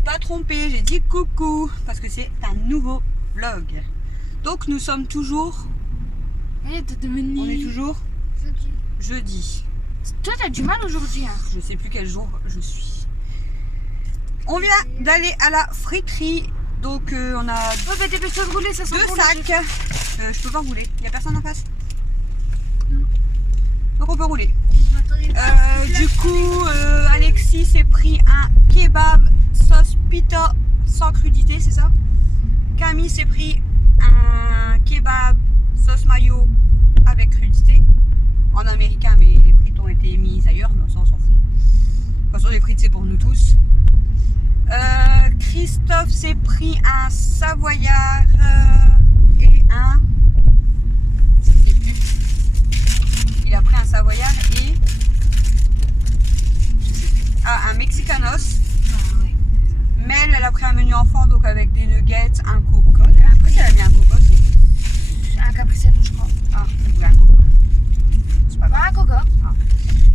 suis pas trompée, j'ai dit coucou parce que c'est un nouveau vlog. Donc nous sommes toujours. On est toujours jeudi. Toi t'as du mal aujourd'hui hein. Je sais plus quel jour je suis. On vient d'aller à la friterie. Donc on a Oh bah dépêche-toi de rouler, ça sent deux bon, sacs. Je peux pas rouler, il y a personne en face. Donc on peut rouler. Du coup Alexis s'est pris un kebab sauce pita sans crudité, c'est ça? Camille s'est pris un kebab sauce mayo avec crudité en américain, mais les frites ont été mises ailleurs, mais ça on s'en fout. De toute façon les frites c'est pour nous tous. Christophe s'est pris un savoyard et un... je sais plus. Il a pris un savoyard et... je sais plus. Ah, un mexicanos. Ah, ouais. Mel, elle a pris un menu enfant, donc avec des nuggets, un coco. Après, elle a mis un coco aussi. Un capricène je crois. Ah, elle voulait un coco. C'est pas grave. Un coco.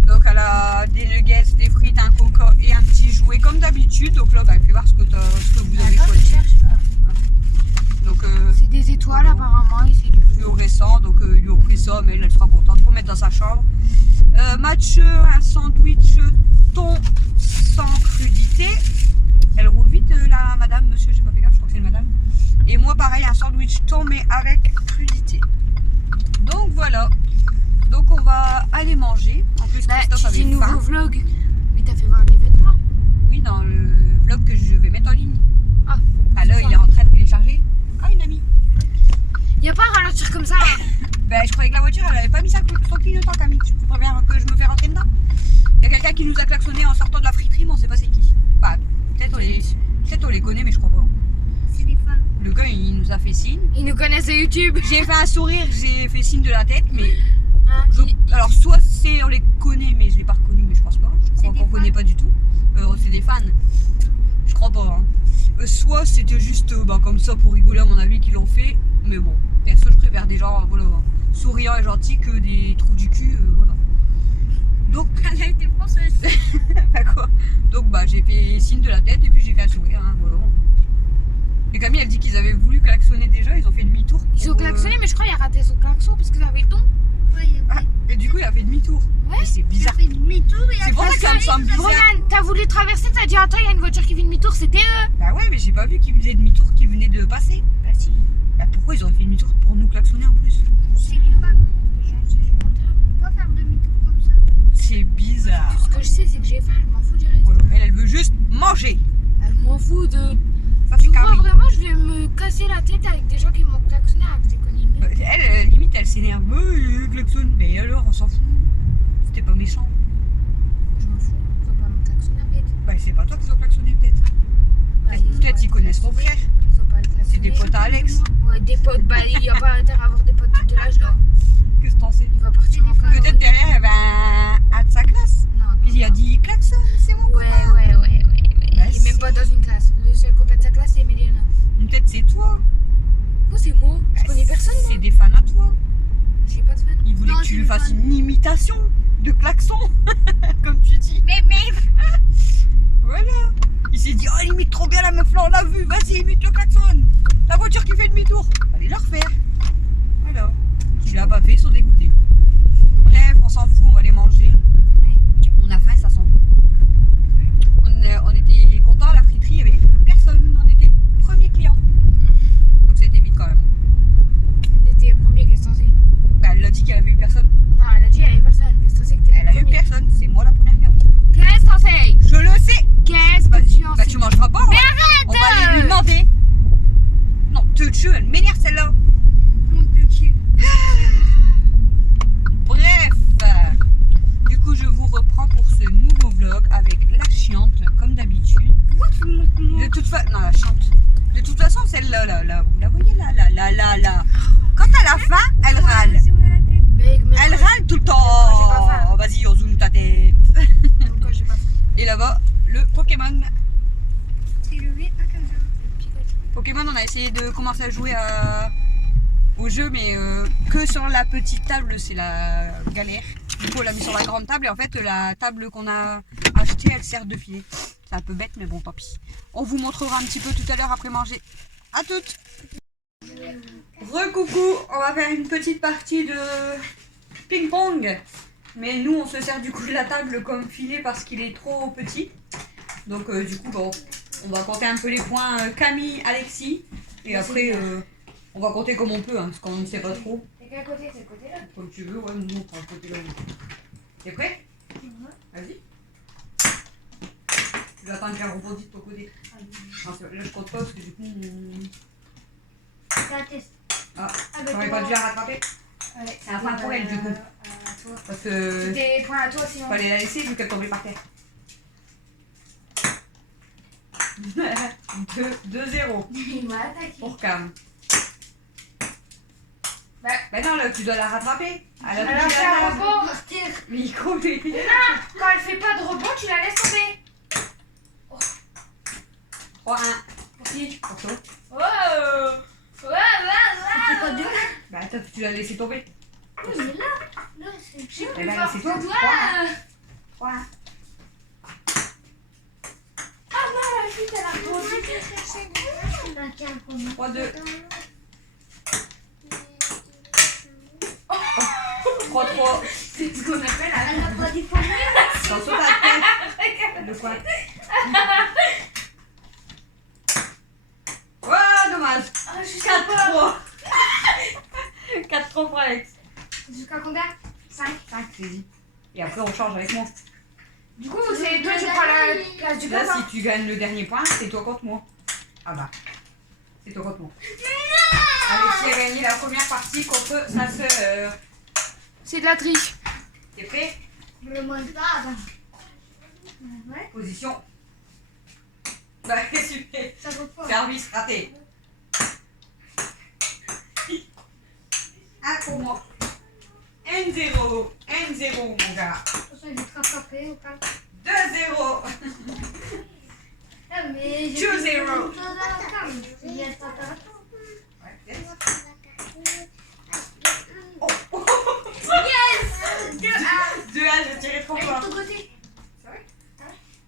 Donc elle a des nuggets, des frites, un coco et un petit jouet comme d'habitude. Donc là, bah, elle fait voir ce que vous avez Attends, je choisi. cherche. Donc C'est des étoiles apparemment ici. lui au récent, donc ils lui ont pris ça, mais elle sera contente pour mettre dans sa chambre. Mathieu, un sandwich thon sans crudité. Elle roule vite la madame, monsieur, j'ai pas fait gaffe, je crois que c'est une madame. Et moi pareil, un sandwich thon mais avec crudité. Donc voilà. Donc on va aller manger. En plus Bah, Christophe tu dis avait nouveau faim. vlog. Mais t'as fait voir les vêtements. Oui, dans le vlog que je vais mettre en ligne. Ah, Ah là, c'est il ça. est en train de télécharger. Ah, une amie. Y'a pas à ralentir comme ça. Ben, je croyais que la voiture, elle avait pas mis son clignotant, Camille. Tu préfères que je me fais rentrer dedans? Il y a quelqu'un qui nous a klaxonné en sortant de la friterie, mais on sait pas c'est qui. Enfin, peut-être on les connaît, mais je crois pas. C'est des femmes. Le gars, il nous a fait signe. Ils nous connaissent de YouTube. J'ai fait un sourire, j'ai fait signe de la tête, mais... Hein, Alors, soit on les connaît, mais je l'ai pas reconnu, mais je pense pas. Je crois des qu'on connaît fans. pas du tout. C'est des fans. Je crois pas. Hein. Soit c'était juste comme ça pour rigoler, à mon avis, qu'ils l'ont fait. Mais bon, perso, je préfère des gens voilà, souriants et gentils que des trous du cul. Voilà. Donc, Elle a été française. d'accord. Donc, j'ai fait signe de la tête et puis j'ai fait un sourire. Hein, voilà. Et Camille, elle dit qu'ils avaient voulu klaxonner déjà, ils ont fait demi-tour. Ils ont klaxonné, mais je crois qu'il a raté son klaxon parce que ça avait le ton. Ouais, il a Ah, et du coup, il a fait demi-tour. Ouais. Mais c'est il a bizarre. fait demi-tour et C'est pour ça que ça me semble bizarre. Roman, t'as voulu traverser, t'as dit attends, il y a une voiture qui fait demi-tour, c'était eux. Bah ouais, mais j'ai pas vu qu'ils faisaient demi-tour, qu'ils venaient de passer. Bah si. Bah pourquoi ils auraient fait demi-tour pour nous klaxonner en plus? c'est des femmes. Pas faire demi-tour comme ça. C'est bizarre. Tout ce que je sais, c'est que j'ai faim, je m'en fous du reste. Voilà. Elle veut juste manger. Je m'en fous de. Ça Tu c'est crois Camille. vraiment, je vais me casser la tête avec des gens qui m'ont klaxonné avec des conneries. Elle, limite, elle s'énerve. Klaxonne. Mais alors, on s'en fout. C'était pas méchant. Je m'en fous, ils ont pas me klaxonner en fait. Bah c'est pas toi qu'ils ont klaxonné peut-être. Bah, ils ont Peut-être pas ils connaissent ton klaxonné. frère. Ils ont pas le klaxonné. C'est des potes à Alex. Ouais, des potes, bah il y a pas intérêt à avoir des potes de l'âge là. Qu'est-ce que t'en sais? Il va partir en connerie. Peut-être derrière, il y avait un de sa classe. Non. Puis il a dit klaxon, c'est mon Ouais, copain. ouais. Bah, Il est même si. pas dans une classe. Le seul copain de sa classe, c'est Emiliana. Peut-être c'est toi. Pourquoi c'est moi? Je connais personne. C'est des fans à toi. J'ai pas de fan. Il voulait Non, que tu c'est lui des fasses fans. une imitation de klaxon. Comme tu dis. Mais. Voilà. Il s'est dit, oh, il imite trop bien la meuf là, on l'a vu, vas-y, imite le klaxon. La voiture qui fait demi-tour. Allez le refaire. Voilà. Tu l'as pas fait, ils sont dégoûtés. Bref, on s'en fout, on va les manger. On a faim, ça sent bon. On était contents à la friterie, il n'y avait personne. On était premier client. Donc ça a été vite quand même. T'étais le premier, qu'est-ce que t'en sais? Bah, elle a dit qu'il n'y avait eu personne. Non, elle a dit, il y avait personne. Qu'est-ce que t'en sais que t'étais Elle a le eu premier? personne, c'est moi la première cliente. Qu'est-ce que t'en sais? Je le sais. Qu'est-ce Bah, que tu en sais? tu mangeras pas. Mais On va aller lui arrête! demander. Non, elle m'énerve celle-là. Bref, du coup je vous reprends pour ce nouveau vlog avec la chiante comme d'habitude. Pourquoi tu me montres moi? De toute façon, non la chiante. De toute façon celle-là, là, vous la voyez là. Quand elle a faim, elle râle. C'est où la tête? Elle râle tout le Quand j'ai pas temps. faim. Vas-y, on zoome ta tête. Quand j'ai pas faim. Et là-bas, le Pokémon. C'est levé à 15h. Pokémon, on a essayé de commencer à jouer au jeu, mais que sur la petite table, c'est la galère. Du coup, on l'a mis sur la grande table et en fait, la table qu'on a achetée, elle sert de filet. C'est un peu bête, mais bon, tant pis. On vous montrera un petit peu tout à l'heure après manger. À toutes. Recoucou, on va faire une petite partie de ping-pong. Mais nous, on se sert du coup de la table comme filet parce qu'il est trop petit. Donc du coup, bon, on va compter un peu les points Camille, Alexis. Et après, on va compter comme on peut, hein, parce qu'on ne sait pas trop. C'est quel côté? C'est le côté là? Comme tu veux, ouais, nous on prend le côté là. T'es prêt? Vas-y. Tu vas attendre qu'elle rebondisse de ton côté. Là, je compte pas parce que du coup. La test. Ah, t'aurais pas dû la rattraper? Ouais. C'est un point pour elle du coup. Parce que. C'est des points à toi sinon. Fallait la laisser vu qu'elle tombait par terre. 2-0 Il m'a attaqué. pour Cam. Bah. Bah non, là, tu dois la rattraper. Elle a Alors touché fais la un table. rebond. Mais il court, mais- Non, quand elle fait pas de rebond, tu la laisses tomber. 3-1 Pour qui? pour toi. Oh. Ouais, ouais, Pas ouais. deux. Bah attends, tu l'as laissé tomber. Oui, mais là, c'est Je suis Eh plus ben, fort c'est que toi. toi. 3-1. Ah non, la fille, elle a rebondi. la carte pour moi. 3-2. 3-3. C'est ce qu'on appelle la... Elle a pas défendu. T'en sautes à tête. Le coin. Ouais, dommage. Ah, jusqu'à quoi? 4-3. 4-3 pour Alex. Jusqu'à combien? 5. 5, c'est dit. Et après, on change avec moi. Du coup, c'est toi, tu prends la place du Là, papa. si tu gagnes le dernier point, c'est toi contre moi. Ah bah. C'est toi contre moi. Alexis a gagné la première partie contre sa sœur. C'est de la triche. T'es prêt? Le monde pas. Ouais. Position. Bah, super. Ça vaut pas. Service raté. 1 pour moi. 1-0. 1-0, mon gars. Attention, il va te rattraper au calme. 2-0. Ah, mais j'ai 2-0. fait une chose à la calme. Il y a pas de Ouais, peut-être. Yes. 2-1, je tirais trop Avec fort. ton côté. C'est vrai?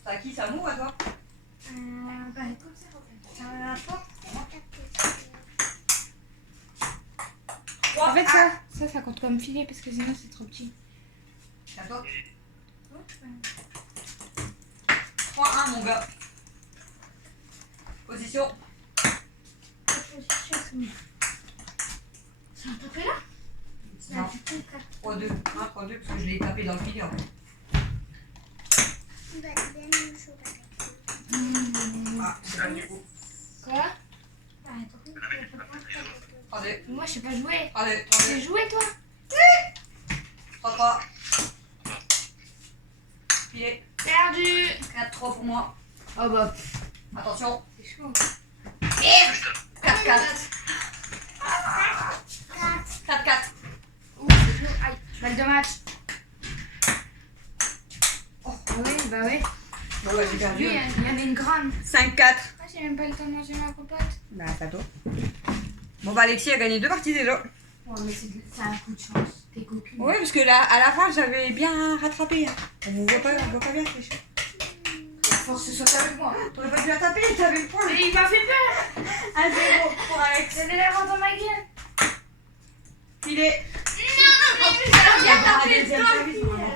C'est à qui ça, moi ou à toi? Bah, comme ça va pas. En fait, ça compte comme filet parce que sinon c'est trop petit. C'est à toi. 3-1, mon gars. Position. Ça va taper là? Non. 3-2. 1-3-2 parce que je l'ai tapé dans le filet en fait. Ah, c'est pas du coup. Quoi? 3-2. Moi, je sais pas jouer. 3-2. Tu sais 3-2. jouer, toi? 3-3. Filet. Perdu. 4-3 pour moi. Oh bah, Attention. c'est chaud. 4-4. 4-4. Ouh, c'est chaud. Aïe, balle de match. Oh. Ah oui, bah oui. Bon, bah, j'ai perdu. Lui, il y en a une grande. 5-4. Ah, j'ai même pas le temps de manger ma compote. Bah, c'est à toi. Bon, bah, Alexis a gagné 2 parties déjà. Ouais, mais c'est un coup de chance. T'es coquine. Oui, parce que là, à la fin, j'avais bien rattrapé. Hein. On voit pas bien, c'est chaud. Force soit avec moi. T'aurais pas dû la taper, t'avais le point. Mais il m'a fait peur. 1-0 pour Alex. J'avais l'air dans ma gueule. Filet. Non, mais Il y a pas un j'ai deuxième service, normalement.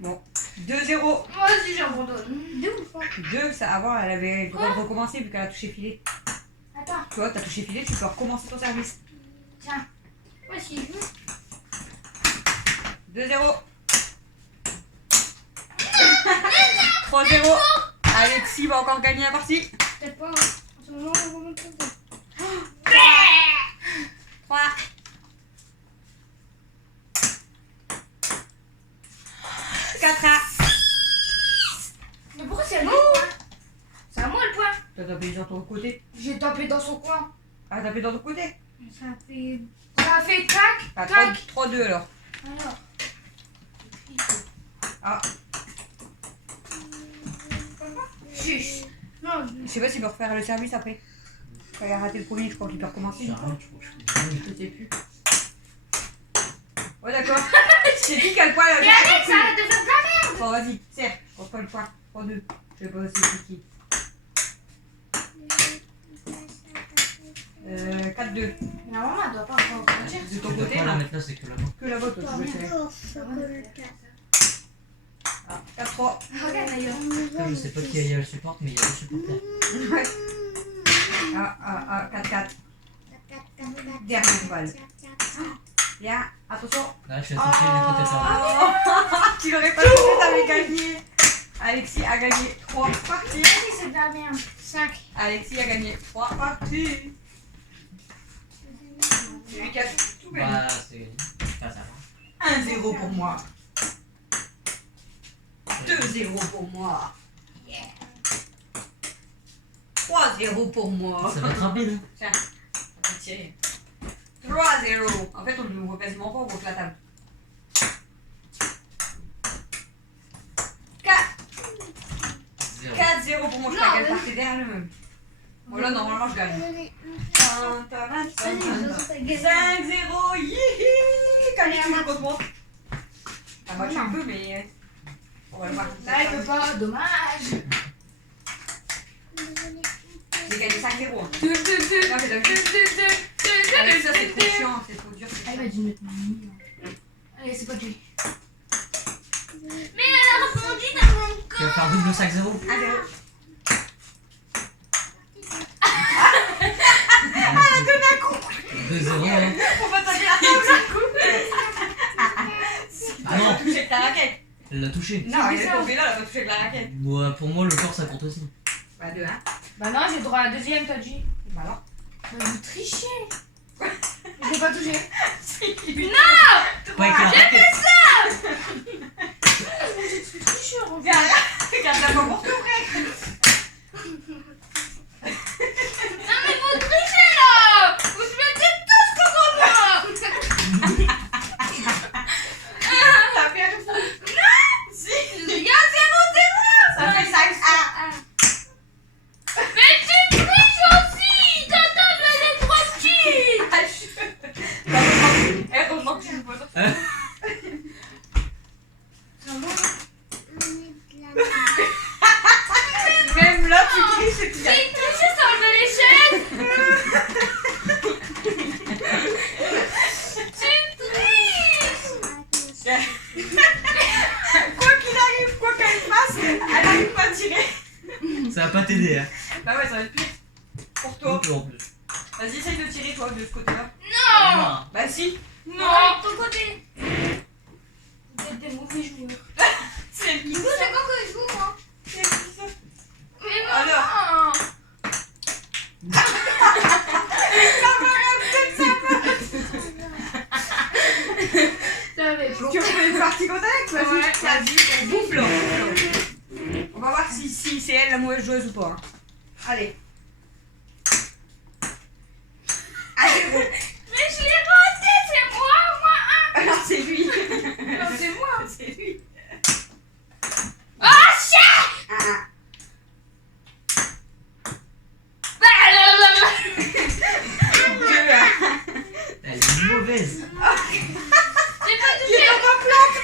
Bon, 2-0. Moi aussi, j'abandonne. 2 ou 3? 2, ça à voir, elle avait le droit de recommencer vu qu'elle a touché filet. Attends, Tu vois, t'as touché filet, tu peux recommencer ton service. tiens. Moi, si je veux. 2-0. 3-0. Alexis va encore gagner la partie. Peut-être pas. En ce moment, on va monter. 3. 4-1. Mais pourquoi c'est à lui le point? C'est à moi le point. T'as tapé sur ton côté. J'ai tapé dans son coin. Ah, t'as tapé dans ton côté. Ça fait. Ça a fait tac, Ah, tac. 3-2 alors. Alors. Ah, Chuch. Non, je sais pas s'il peut refaire le service après. Quand il a raté le premier, je crois qu'il peut recommencer. Je sais plus. Ouais, d'accord. Je sais plus quel point. Mais Alex, arrête de faire de la merde. Bon, vas-y, serre. Je compte pas le point. 3-2. Je sais pas c'est qui. 4-2. La maman, elle doit pas encore partir. De ton Tu dois côté, pas la non. mettre là, c'est que là-bas. Que la vôtre, toi, tu veux faire. Ah, 4-3. Regarde d'ailleurs. Après, je sais pas qui a le support, mais il y a le supporter. Ouais. Ah, 4-4. Dernière balle. Bien, attention. Là, je suis associé, du côté fermé. Tu l'aurais pas fait, t'avais gagné. Alexis a gagné 3 parties. Vas-y, c'est de la merde. 5. Alexis a gagné 3 parties. C'est lui qui a tout gagné. Bah, c'est gagné. Enfin, ça va. 1-0 pour moi. 2-0 pour moi. 3-0 pour moi. Ça va être rapide. Hein. Tiens, on va tirer. 3-0. En fait, on ne le voit quasiment pas, on voit que la table. 0. 4-0 pour moi, je sais pas quelle partie derrière le même. Bon, là, normalement, je gagne. 5-0, yihi! Quand tu le contre moi. Ah, moi, tu le peux, mais. On va le voir. Là, il peut pas. Dommage. J'ai gagné 5-0. Hein. Tu Non, mais t'as vu? Avec ça, c'est trop chiant, c'est trop dur. Ah, il va dû mettre mamie. Allez, c'est pas lui. Mais elle a répondu dans mon corps. Tu vas faire double 5-0. 1-0. Ah, 2-0. Hein. On va taper la table. Ah non, Toucher avec ta raquette. elle l'a touché. Non, elle est tombée là, elle a pas touché avec la raquette. Ouais, pour moi, le corps, ça compte aussi. Bah, 2-1. Bah non, j'ai droit à la deuxième, t'as dit. Bah, non. Bah vous trichez. Je l'ai pas touché. Pas avec la raquette. Je suis tricheur en fait. Regarde la main pour t'ouvrir. Non mais vous trichez là. Vous se mettez tous contre moi. T'as perdu. Si. Il y a 0-0. Ça fait 5-1. Mais tu triches aussi. Ta table elle est trop petite. Heureusement que tu me poses. Même là, tu triches et tu J'ai triché sans enlever les chaises. Tu triches. Quoi qu'il arrive, quoi qu'elle fasse, elle n'arrive pas à tirer. Ça va pas t'aider, hein. Bah ouais, ça va être pire. Pour toi. En plus. Vas-y, essaye de tirer toi de ce côté-là. Non. Bah si. Non. De ton côté. Vous êtes des mauvais joueurs. C'est elle qui Vous, c'est quand que je joue moi. c'est elle qui sort. Mais non. Alors. Ça va être Tu refais une partie contact? Vas-y, Ouais, vas-y. Bouffe là. On va voir si c'est elle la mauvaise joueuse ou pas. Hein. Allez. Allez, gros. Mais je l'ai raté, c'est moi un. Alors c'est lui. Non, c'est moi. C'est lui. Oh chien. Ah, Bah, Deux, hein. Elle est mauvaise. j'ai pas Il est touché. dans ma plante.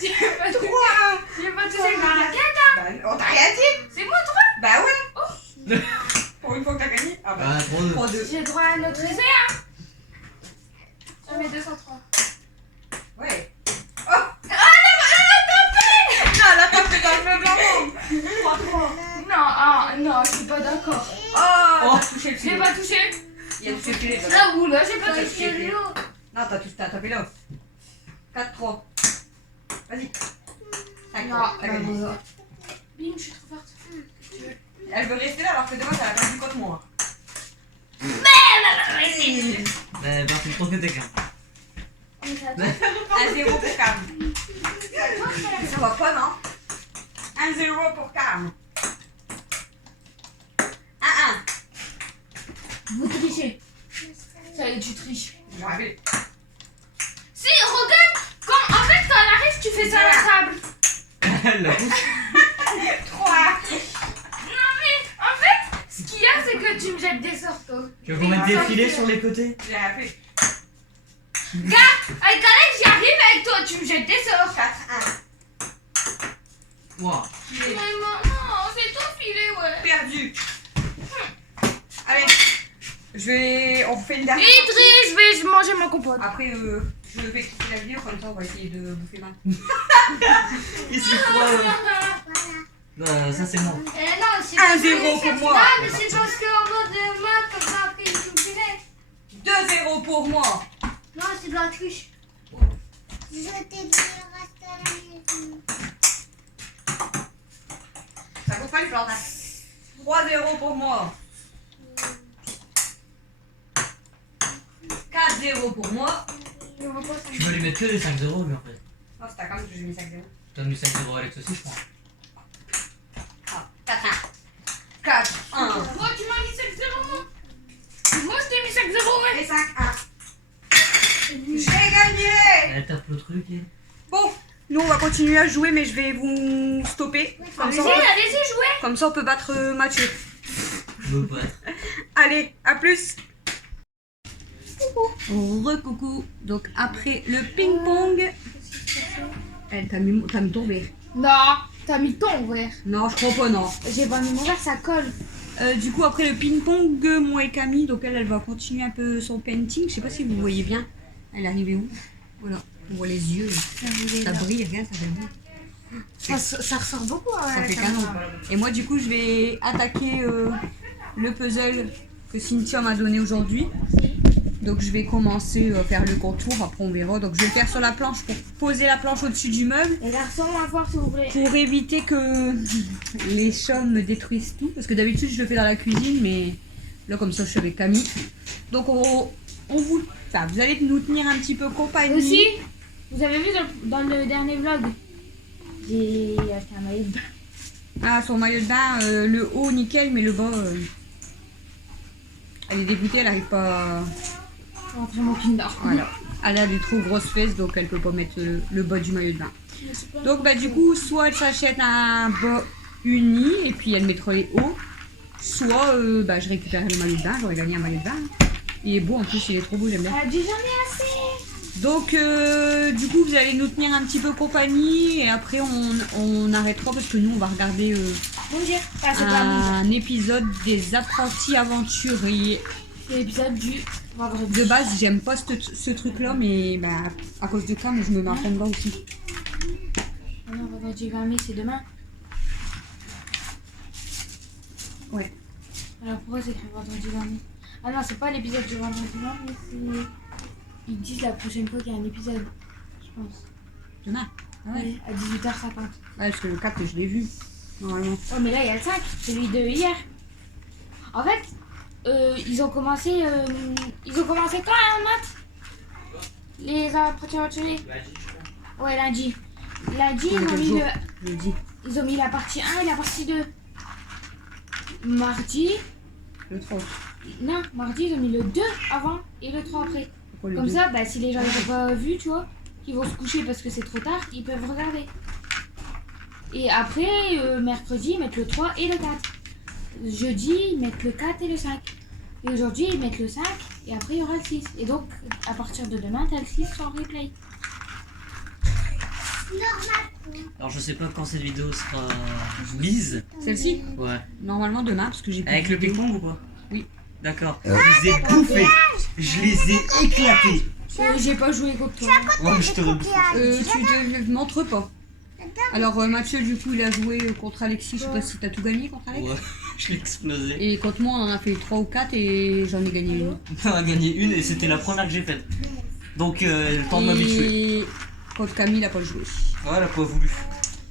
J'ai pas touché. Trois. J'ai pas touché avec ma raquette. Hein. Bah, on t'a rien dit. C'est moi toi. Bah ouais. Pour une fois que t'as gagné. Ah bah. Ah, 3-2. 3-2. J'ai droit à notre essai. Hein. Ça met 203. Ouais. Oh. Non, elle a tapé dans le meuble en haut. 3-3. Non, ah, non, je suis pas d'accord. Oh, t'as touché le Je l'ai filet. pas touché. Il a touché le filet. toi. Ah oula, j'ai pas T'as touché. touché le filet. Non, t'as tapé là. 4-3. Vas-y. 5-3. Non, T'as gagné. Bim, je suis trop forte. Elle veut rester là alors que demain, elle a perdu contre moi. Bah, parti trop que t'es qu'un. 1-0 pour Carme. Ça va pas, non? 1-0 pour Carme. 1-1. Vous trichez. Ça y est, tu triches. J'arrive. Si, regarde, en fait, quand elle arrive, tu fais ça à la table. Elle la pousse. 3. Non, mais en fait, ce qu'il y a, c'est que tu me jettes des sorts, toi. Tu veux qu'on mette des filets sur les côtés? J'ai rien fait. Regarde, avec Alex, j'y arrive avec toi, tu me jettes des sorts. 4-1. Wow. Mais maman, c'est ton filet, ouais. Perdu. Allez, on fait une dernière. Vite, je vais manger ma compote. Après, je vais quitter la vidéo, comme ça on va essayer de bouffer mal. Et c'est quoi ça c'est moi. Non, c'est 1-0 pour moi. Ah, mais c'est parce qu'en mode maths, comme ça, après, il nous filet. 2-0 pour moi. Non, c'est de la triche. Je t'ai dit de rester à la maison. Ça compte pas le plan. 3-0 pour moi. 4-0 pour moi. Tu veux lui mettre que les 5-0 lui en fait. Non, c'est ta cam que j'ai mis 5-0. T'as mis 5-0 Alex aussi je crois. Ah, 4-1. 4-1. Moi, tu m'as mis 5-0, moi. Moi, je t'ai mis 5-0, ouais. Et 5-1. J'ai gagné. Elle tape le truc et... Bon, nous on va continuer à jouer, mais je vais vous stopper. Comme ça, Allez-y, jouez. comme ça on peut battre Mathieu. Je veux pas. Allez, à plus. Re-coucou. Donc après le ping-pong. T'as mis ton verre. Non, t'as mis ton verre. Non, je crois pas, non. J'ai pas mis mon verre, ça colle. Du coup, après le ping-pong, moi et Camille, donc elle va continuer un peu son painting. Je sais pas si vous voyez bien. Elle est arrivée où? Voilà, on voit les yeux. Ça brille, regarde, ça brille. Ça ressort beaucoup. Hein, Ça fait canon. Et moi, du coup, je vais attaquer le puzzle que Cynthia m'a donné aujourd'hui. Donc, je vais commencer à faire le contour. Après, on verra. Donc, je vais le faire sur la planche pour poser la planche au-dessus du meuble. Les garçons, on va voir s'il vous plaît. Pour éviter que les chats me détruisent tout. Parce que d'habitude, je le fais dans la cuisine. Mais là, comme ça, je suis avec Camille. Donc, vous allez nous tenir un petit peu compagnie. Aussi, vous avez vu dans le dernier vlog, j'ai acheté un maillot de bain. Ah, son maillot de bain, le haut nickel, mais le bas, elle est dégoûtée, elle n'arrive pas à... Rentrer mon pinard. Voilà. Elle a des trop grosses fesses, donc elle peut pas mettre le bas du maillot de bain. Donc bah du coup, soit elle s'achète un bas uni, et puis elle mettra les hauts, soit je récupère le maillot de bain, j'aurais gagné un maillot de bain. Il est beau, en plus il est trop beau, j'aime bien. Elle a dit j'en ai assez. Donc du coup, vous allez nous tenir un petit peu compagnie, et après on arrêtera, parce que nous on va regarder... Bon Dieu, ah, c'est pas un épisode des apprentis aventuriers. c'est l'épisode du vendredi. De base, j'aime pas ce truc-là, mais à cause de ça, mais je me mets à fond dedans aussi. Ah non, vendredi 20 mai, c'est demain. Ouais. Alors pourquoi c'est écrit vendredi 20 mai? Ah non, c'est pas l'épisode du vendredi 20 mai, c'est... Ils disent la prochaine fois qu'il y a un épisode, je pense. Demain. Ah ouais. Oui, à 18h50. Ouais, parce que le 4, je l'ai vu, normalement. Oh mais là il y a le 5, celui de hier. En fait, ils ont commencé quand en maths? Les apprentis aventuriers. Ouais, lundi. Lundi, ils ont mis la partie 1 et la partie 2. Mardi, Le 3. non, mardi ils ont mis le 2 avant et le 3 après. Pourquoi le Comme 2? ça, si les gens n'ont pas vu, tu vois, qu'ils vont se coucher parce que c'est trop tard, ils peuvent regarder. Et après, mercredi, ils mettent le 3 et le 4. Jeudi, ils mettent le 4 et le 5. Et aujourd'hui, ils mettent le 5 et après, il y aura le 6. Et donc, à partir de demain, t'as le 6 sans replay. Alors je sais pas quand cette vidéo sera mise. Celle-ci? Ouais. Normalement demain, parce que j'ai Avec le ping-pong ou pas? Oui. D'accord. Je les ai bouffés. Je les ai éclatés. J'ai pas joué contre toi. Ouais, je te rebousse. Tu ne montres pas. Alors Mathieu, du coup, il a joué contre Alexis. Je sais pas si t'as tout gagné contre Alex. Ouais, je l'ai explosé. Et contre moi, on en a fait 3 ou 4 et j'en ai gagné une. On a gagné une et c'était la première que j'ai faite. Donc le temps de m'habituer. Et contre Camille, il a pas joué. Ouais, elle a pas voulu.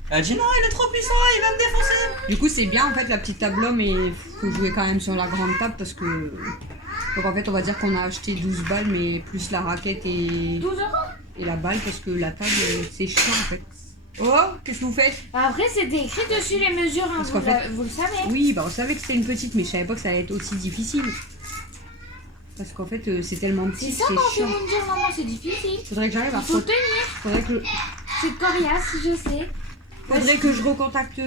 Elle a dit non, il est trop puissant, il va me défoncer. Du coup, c'est bien en fait la petite table, mais il faut jouer quand même sur la grande table parce que. Donc en fait, on va dire qu'on a acheté 12 balles, mais plus la raquette 12 euros. et la balle parce que la table, c'est chiant en fait. Oh, qu'est-ce que vous faites? Après, c'était écrit dessus les mesures, hein, Parce qu'en fait- vous le savez. Oui, on savait que c'était une petite, mais je savais pas que ça allait être aussi difficile. Parce qu'en fait, c'est tellement petit, C'est ça c'est quand tu chiant. veux me dire, maman, c'est difficile. Faudrait que j'arrive à Il faut tenir. faudrait que, C'est coriace, je sais. faudrait que je recontacte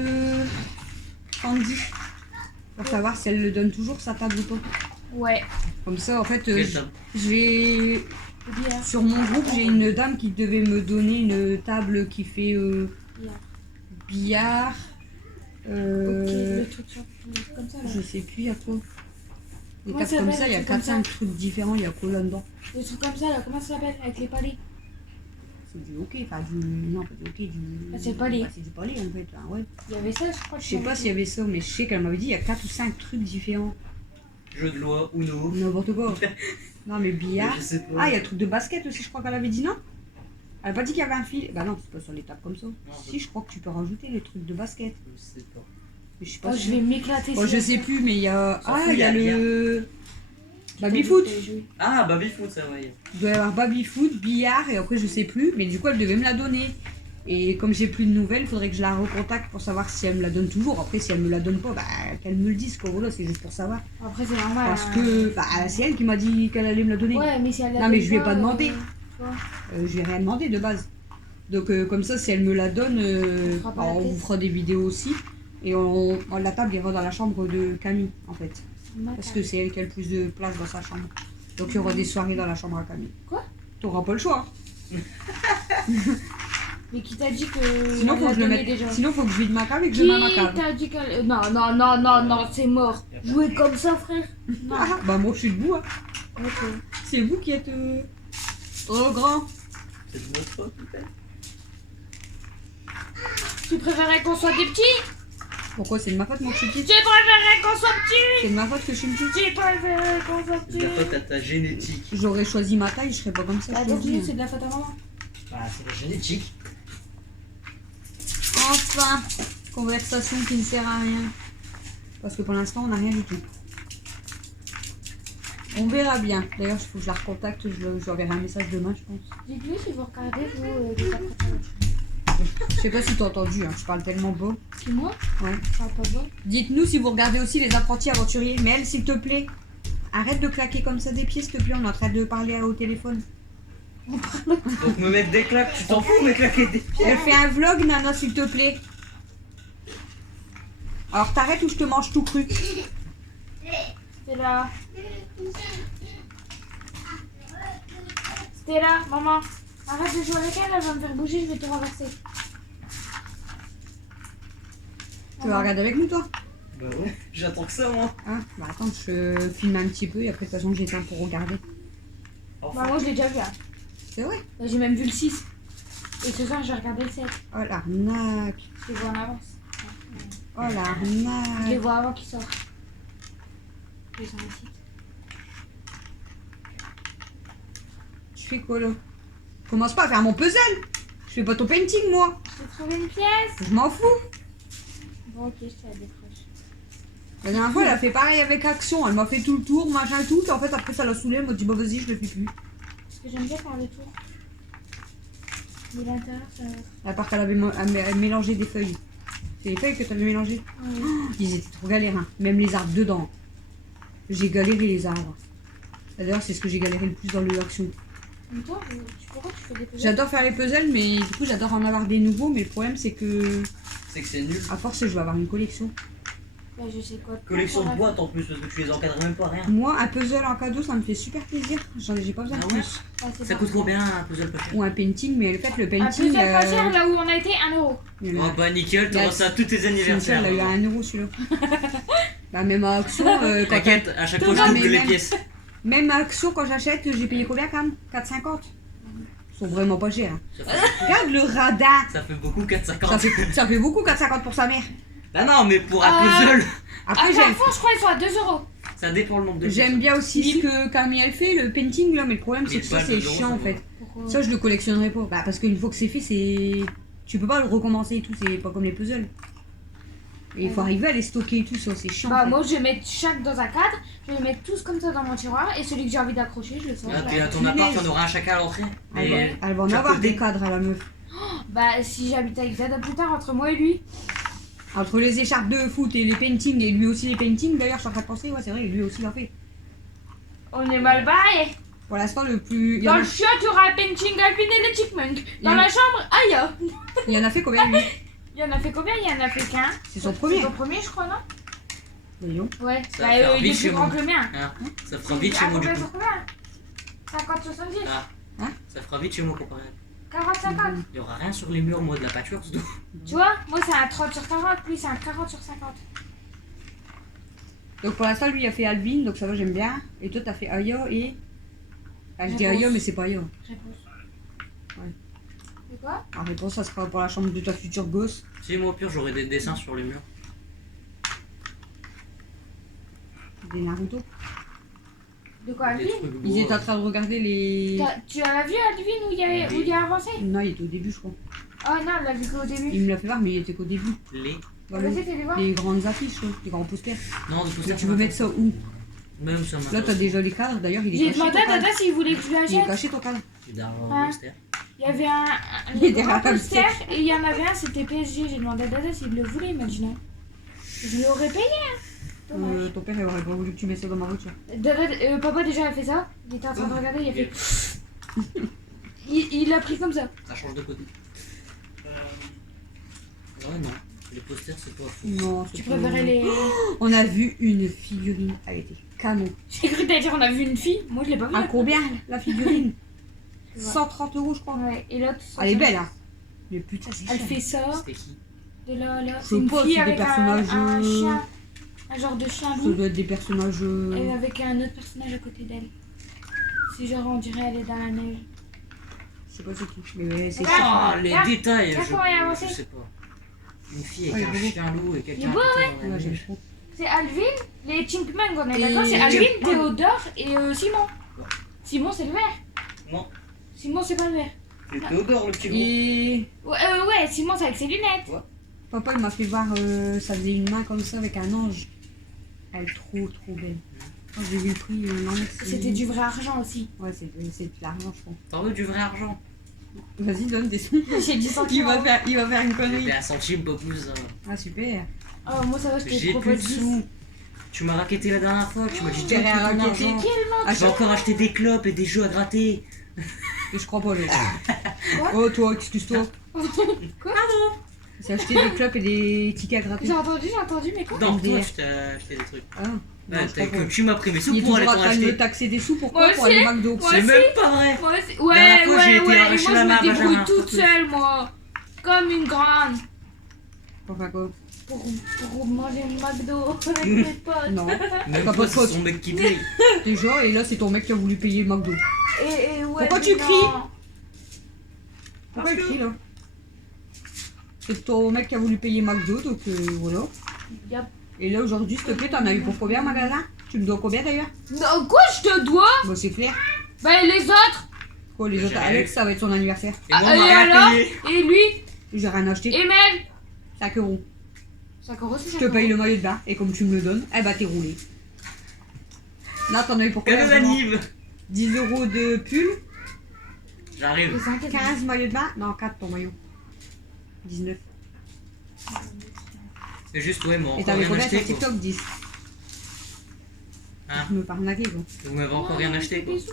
Andy pour savoir si elle le donne toujours sa table ou pas. Ouais. Comme ça, en fait, Quelle table? j'ai sur mon groupe, j'ai une dame qui devait me donner une table qui fait billard. Ok, le truc comme ça là. Je sais plus, il y a quoi. Des Comment tables ça comme s'appelle, ça, il y a les trucs comme 4-5 trucs différents, il y a quoi là-dedans? Le truc comme ça là, comment ça s'appelle avec les palais? C'est du hockey, enfin du. Non, pas du hockey, du. Ah, c'est le palais. Bah, c'est du palais en fait, hein, ouais. Il y avait ça, je crois. Je sais pas s'il y avait ça, mais je sais qu'elle m'avait dit il y a 4 ou 5 trucs différents. Jeu de loi, Uno. N'importe quoi. Non, mais billard. Je sais pas. Ah, il y a le truc de basket aussi, je crois qu'elle avait dit non? Elle a pas dit qu'il y avait un fil. Bah non, c'est pas sur les tables comme ça. Si, je crois que tu peux rajouter les trucs de basket. Je sais pas. Mais je sais pas Oh, si. je vais m'éclater. Bon, je sais plus, mais il y a. S'en Ah, fout, il y a il y a le. Baby-foot. Ah, baby-foot, ça, ouais. Il doit y avoir baby-foot, billard, et après je sais plus. Mais du coup, elle devait me la donner. Et comme j'ai plus de nouvelles, il faudrait que je la recontacte pour savoir si elle me la donne toujours. Après, si elle me la donne pas, bah, qu'elle me le dise, quoi. Voilà, c'est juste pour savoir. Après, c'est normal. Parce que bah, c'est elle qui m'a dit qu'elle allait me la donner. Ouais, mais si elle Non, mais je lui ai pas demandé. tu vois. Je lui ai rien demandé de base. Donc, comme ça, si elle me la donne, fera pas bah, la on vous tête. fera des vidéos aussi. Et la table ira dans la chambre de Camille, en fait. Parce que c'est elle qui a le plus de place dans sa chambre. Donc, il y aura des soirées dans la chambre à Camille. Quoi? T'auras pas le choix. Mais qui t'a dit que. Sinon, elle faut l'a que je le donné mette. déjà. Sinon, faut que je vide ma cave et que je Qui mette ma cave. t'a dit qu'elle. Non, non, non, non, non, c'est mort. Jouer comme ça, frère. Non. Ah, bah, moi, je suis debout. Hein. Ok. C'est vous qui êtes trop grand. C'est de notre faute, peut-être. Tu préférais qu'on soit des petits? Pourquoi c'est de ma faute, moi, que je suis Tu petite? préférais qu'on soit petits? C'est de ma faute que je suis petite. Tu préférais qu'on soit C'est de la petits? faute à ta génétique. J'aurais choisi ma taille, je serais pas comme ça. Bah, je te donc, le dis. nous, c'est de la faute à maman. Bah, c'est la génétique. Enfin, conversation qui ne sert à rien. Parce que pour l'instant, on n'a rien du tout. On verra bien. D'ailleurs, il faut que je la recontacte. Je lui enverrai un message demain, je pense. Dites-lui si vous regardez, vous, des apprêtages. Je sais pas si t'as entendu, hein. Je parle tellement beau. C'est moi? Ouais. Je parle pas beau. Dites-nous si vous regardez aussi les apprentis aventuriers. Mais elle, s'il te plaît, arrête de claquer comme ça des pieds, s'il te plaît. On est en train de parler au téléphone. Donc, me mettre des claques, tu t'en fous, me claquer des pieds. Elle fait un vlog, Nana, s'il te plaît. Alors, t'arrêtes ou je te mange tout cru. Stella. Stella, maman. Arrête de jouer avec elle, elle va me faire bouger, je vais te renverser. Tu vas regarder avec nous, toi? Bah ouais, j'attends que ça, moi. Hein? Bah attends, je filme un petit peu et après, de toute façon, j'éteins pour regarder. Bah, moi, je l'ai déjà vu, hein. C'est vrai? Bah, j'ai même vu le 6. Et ce soir, j'ai regardé le 7. Oh l'arnaque. Je les vois en avance. Oh Je les l'arnaque. vois avant qu'ils sortent. Je les sens ici. Je fais quoi là? Commence pas à faire mon puzzle. Je fais pas ton painting, moi. J'ai trouvé une pièce. Je m'en fous. Bon, ok, je te la décroche. La dernière fois, elle a fait pareil avec Action. Elle m'a fait tout le tour, machin tout. Et en fait, après, ça l'a saoulé. Elle m'a dit, bah vas-y, je le fais plus. Parce que j'aime bien faire le tour. Mais l'intérieur, ça. À part qu'elle avait mélangé des feuilles. C'est les feuilles que t'avais mélangées? Ouais. Ils étaient trop galères, hein. Même les arbres dedans. J'ai galéré les arbres. D'ailleurs, c'est ce que j'ai galéré le plus dans le Action. Mais toi, pourquoi tu fais des puzzles? J'adore faire les puzzles, mais du coup, j'adore en avoir des nouveaux. Mais le problème, c'est que, C'est que c'est nul. à force, je vais avoir une collection. Bah, je sais quoi. Collection de boîtes en plus, parce que tu les encadres même pas, rien. Moi, un puzzle en cadeau, ça me fait super plaisir. J'ai pas besoin de Ah ouais? plus. Ah, c'est Ça pas coûte grave. combien un puzzle pas cher? Ou un painting, mais en fait, le Un painting. puzzle pas cher, là où on a été, 1 €. Il y en Oh a. bah nickel, Là, t'auras ça à tous tes C'est anniversaires. elle a eu à 1 € celui-là. Bah, même à Action, quand T'inquiète, à chaque fois Non, je mais double les même- pièces. même à Action, quand j'achète, j'ai payé combien quand même? 4,50. Ils sont vraiment pas chers. Hein. Ça fait, Regarde le radin. ça fait beaucoup, Ça 4,50. ça fait beaucoup 4,50 pour sa mère. Bah non, mais pour un Ah. puzzle, Après, À Carrefour, je crois qu'ils sont à 2 €. ça dépend le nombre de j'aime pièces. bien aussi ce que Camille elle fait, le painting là, mais le problème c'est que 1000 ça balles, c'est 2 €, chiant ça en va. fait. Pourquoi? Ça je le collectionnerai pas. Bah parce qu'une fois que c'est fait, c'est. Tu peux pas le recommencer et tout, c'est pas comme les puzzles. Et il faut arriver à les stocker et tout, ça c'est chiant. en Bah, fait. moi, je vais mettre chaque dans un cadre. Je vais les mettre tous comme ça dans mon tiroir. Et celui que j'ai envie d'accrocher, je le sors. Ah, puis là. à ton appart, il y en aura un chacun à l'entrée. Elle va, Mais elle va en chaque avoir côté. des cadres à la meuf. Bah, si j'habite avec Dada plus tard, entre moi et lui. Entre les écharpes de foot et les paintings, et lui aussi les paintings, d'ailleurs je suis en train de penser, ouais c'est vrai, lui aussi il en fait. On est mal barré. Pour l'instant le plus. Dans le chiotte, tu auras un painting Alvin et le Chipmunk. Dans Il y en- la chambre, Aya. Il y en a fait combien lui? Il y en a fait combien? Il y en a fait qu'un. C'est son premier. C'est son premier, je crois, non? Voyons. Ouais. Ça Bah, va faire il est vite plus chez grand moi. que le mien. Hein, ça fera vite chez moi du combien coup. sur combien? 50, 70. Ah, Hein? ça fera vite chez moi comparé. 40-50. Il y aura rien sur les murs, moi, de la pâture, surtout. Tu vois, moi c'est un 30/40, lui c'est un 40/50. Donc pour l'instant, lui, il a fait Alvin, donc ça va, j'aime bien. Et toi, t'as fait Aya et. Ah, je dis Réponse. Aya, mais c'est pas Aya. Réponse. Ouais. C'est quoi? La réponse, ça sera pour la chambre de ta future gosse. Si, moi, au pire, j'aurai des dessins sur les murs. Des Naruto. De quoi, Des Alvin? trucs beaux. Ils étaient en train de regarder les. Tu as vu Alvin où il a avancé? Non, il était au début, je crois. Oh non, on l'a vu qu'au début. Il me l'a fait voir, mais il était qu'au début. Les. Voilà. Vas-y, fais-les voir. Les grandes affiches, ouais, les grands posters. Non, de Mais posters. tu veux mettre ça où? Même sur ma. Là, t'as déjà les cadres, d'ailleurs, il est J'ai caché. demandé ton à cadre. Tata s'il voulait que je lui Il est achète. caché ton cadre. Hein? poster. Il y avait un Il est grand derrière un poster poster. et il y en avait un, c'était PSG. J'ai demandé à Dada s'il le voulait, il m'a dit non. Je lui aurais payé. Hein. Dommage. Ton père, il aurait pas voulu que tu mettes ça dans ma voiture. Papa déjà a fait ça. Il était en train de regarder, il a fait. Il l'a pris comme ça. Ça change de côté. Ouais, non. Les posters, c'est pas fou. Non, Tu c'est pas- préférais les. On a vu une figurine. Elle était canon. J'ai cru que t'allais dire on a vu une fille. Moi je l'ai pas vue. À combien la figurine? Je vois. 130 €, je crois. Ouais, et l'autre. Elle est belle, hein. Mais putain, c'est Elle cher. fait ça. C'était qui? De là à là. Je C'est une sais pas, fille c'est des avec personnages, un chien. Un genre de chien Ça loup. doit être des personnages. Et avec un autre personnage à côté d'elle. C'est genre on dirait elle est dans la neige. Je sais pas c'est qui. Mais c'est Regarde. cher. Oh, les Regarde. détails! Regarde comment elle a avancé. Je sais pas. Une fille Ouais, avec un il est beau. chien loup et Il quelqu'un est beau, à côté dans la Ouais, j'aime neige. trop. C'est Alvin, les Chinkmang, on est Et- d'accord? C'est Alvin, Ouais. Théodore et Simon. Ouais. Simon c'est le vert. Non, Simon c'est pas le vert. c'est Théodore le petit gros. Et Ouais, Simon c'est avec ses lunettes. papa, il m'a fait voir, ça faisait une main comme ça avec un ange. Elle est trop, trop belle. Quand j'ai vu le prix, non, c'est- C'était du vrai argent aussi. Ouais, c'est de l'argent, je crois. T'en veux du vrai argent? Vas-y, donne des sons. J'ai 10 centimes. Il va faire une connerie. C'était un centime, pas plus. Ah, super. Oh, moi ça va, je t'ai J'ai plus proposé de 10. sous. Tu m'as raquetté la dernière fois, tu m'as dit J'ai rien tiens, tout ton raquetté. argent. Tellement. Ah, Je vais encore acheter des clopes et des jeux à gratter. je crois pas, là. Quoi Oh, toi, excuse-toi. Quoi? C'est acheter des clopes et des tickets à gratter. J'ai entendu, mais quoi? Non, toi, MDR. je t'ai acheté des trucs. Ah, non, Ouais, je crois pas. que tu m'as pris mes sous Il est pour toujours aller en t'en train de me acheter. taxer des sous, pourquoi? Moi Pour aller aussi. au McDo. Moi C'est aussi. même pas vrai. Moi aussi. Dernière Ouais, fois, j'ai été et arracher moi la je main à me débrouille Benjamin, toute surtout. seule, moi. Comme une grande. Pour faire quoi? Pour manger un McDo avec mes potes. Non. Même T'as pas, pas de c'est faute. son mec qui paye. Déjà, et là, c'est ton mec qui a voulu payer le McDo. Et ouais, Pourquoi mais tu non. cries? Pourquoi Parce il que- crie, là? C'est ton mec qui a voulu payer McDo, donc voilà. Yep. Et là, aujourd'hui, s'il te plaît, t'en as eu pour combien au magasin? Tu me dois combien d'ailleurs? Non, quoi, je te dois? Bah, c'est clair. Bah, et les autres? Quoi, les autres, J'ai Alex, ça va être son anniversaire. Et moi, on et m'a rien alors? payé. Et lui? J'ai rien acheté. Emel? 5 €. 5 euros, c'est Je te paye le maillot de bain, et comme tu me le donnes, eh bah, t'es roulé. Là, t'en as eu pour Que combien? de l'anime. 10 € de pull, J'arrive. 15 maillots de bain. Non, 4 ton maillot. 19. C'est juste, ouais, mais Et encore t'avais rien combien acheté sur quoi. TikTok? 10. Hein? Je me parle naguer, quoi. Vous m'avez encore rien acheté quoi. Des sous.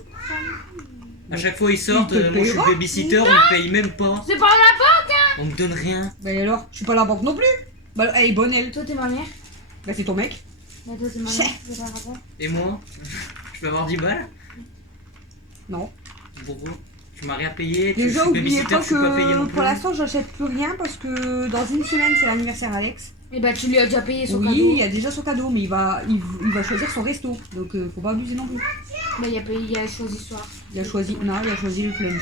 À chaque fois ils sortent, Ils te moi je suis payeront. babysitter, on me paye même pas. C'est pas la On me donne rien. Bah, et alors? Je suis pas la banque non plus. Bah, elle est bonne, elle. Toi, t'es ma mère. Bah, c'est ton mec. Bah, toi, t'es ma Chais. mère. C'est pas rapport. Et moi? Je peux avoir 10 balles? Non. Pourquoi? Tu m'as rien payé, tu Déjà, suis oubliez babysitter, pas je suis pas payé non que plus. pour l'instant, j'achète plus rien parce que dans une semaine, c'est l'anniversaire d'Alex. Et bah, tu lui as déjà payé son Oui, cadeau. il y a déjà son cadeau, mais il va choisir son resto. Donc, faut pas abuser non plus. Bah, il a choisi ce soir. Il a choisi le flunch.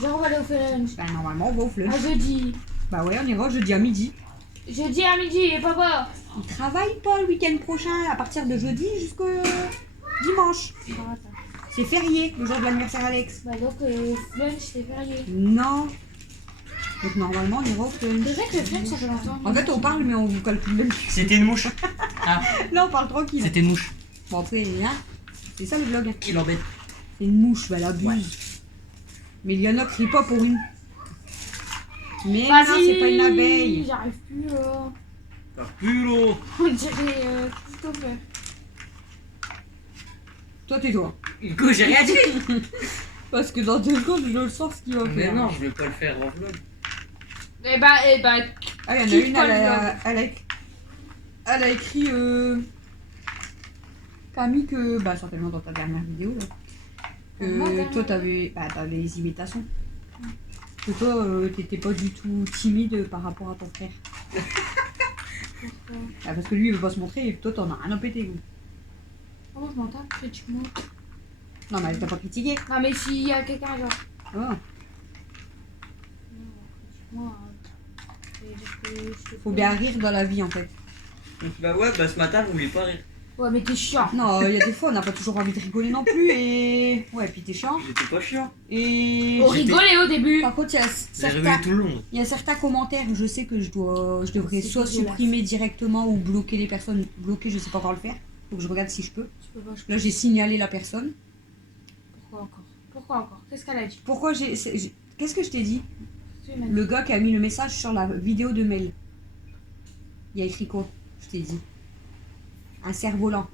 Genre, on va aller au flunch. Bah, normalement, on va au flunch. À jeudi. Bah, ouais, on ira jeudi à midi. Jeudi à midi, et papa. Il travaille pas le week-end prochain, à partir de jeudi jusqu'au dimanche. C'est férié, le jour de l'anniversaire d'Alex. Bah, donc, flunch, c'est férié. Non. Donc, normalement, on ira au flunch. C'est vrai que le flunch, ça fait longtemps. En fait, on parle, mais on vous calcule même plus. C'était une mouche. Là, on parle tranquille. C'était une mouche. Bon, après, hein, c'est ça le vlog. Qui l'embête? C'est une mouche, bah, elle abuse. Ouais. Mais il y en a qui crient pas pour une. Mais non, c'est pas une abeille. J'arrive plus, T'as plus l'eau. On dirait Christopher. Toi, tais-toi. Hugo, j'ai rien dit. Parce que dans 2 secondes, je le sens ce qu'il va Mais faire. non, je vais pas le faire en vlog. Eh bah, Ah, il y en a Quitte une, pas le elle a écrit Camille que, bah certainement dans ta dernière vidéo là, Moi, que dernière toi t'avais les imitations. Que toi, t'étais pas du tout timide par rapport à ton frère. Pourquoi? Ah, parce que lui, il veut pas se montrer et toi, t'en as rien à péter. Gros. Comment je m'entends critiquement? Non, mais elle t'a pas critiqué. Non, mais s'il y a quelqu'un, genre. Ah. Moi, ça veut dire que je te Faut bien rire dans la vie, en fait. Bah ouais, bah ce matin, vous voulez pas rire. Ouais, mais t'es chiant. Non, il y a des fois, on n'a pas toujours envie de rigoler non plus et... Ouais, puis t'es chiant. J'étais pas chiant. Et... On rigolait au début. Par contre, J'ai rigolé certains... tout le long. Il y a certains commentaires où je sais que je devrais C'est soit dégueulasse. supprimer directement ou bloquer les personnes. Bloquer, je sais pas encore le faire. Faut que je regarde si je peux. Tu peux pas, je Là, j'ai signalé la personne. Pourquoi encore? Pourquoi encore? Qu'est-ce qu'elle a dit? Pourquoi Qu'est-ce que je t'ai dit? Tu m'as dit. Le gars qui a mis le message sur la vidéo de mail. Il y a écrit quoi? Je t'ai dit. Un cerf-volant.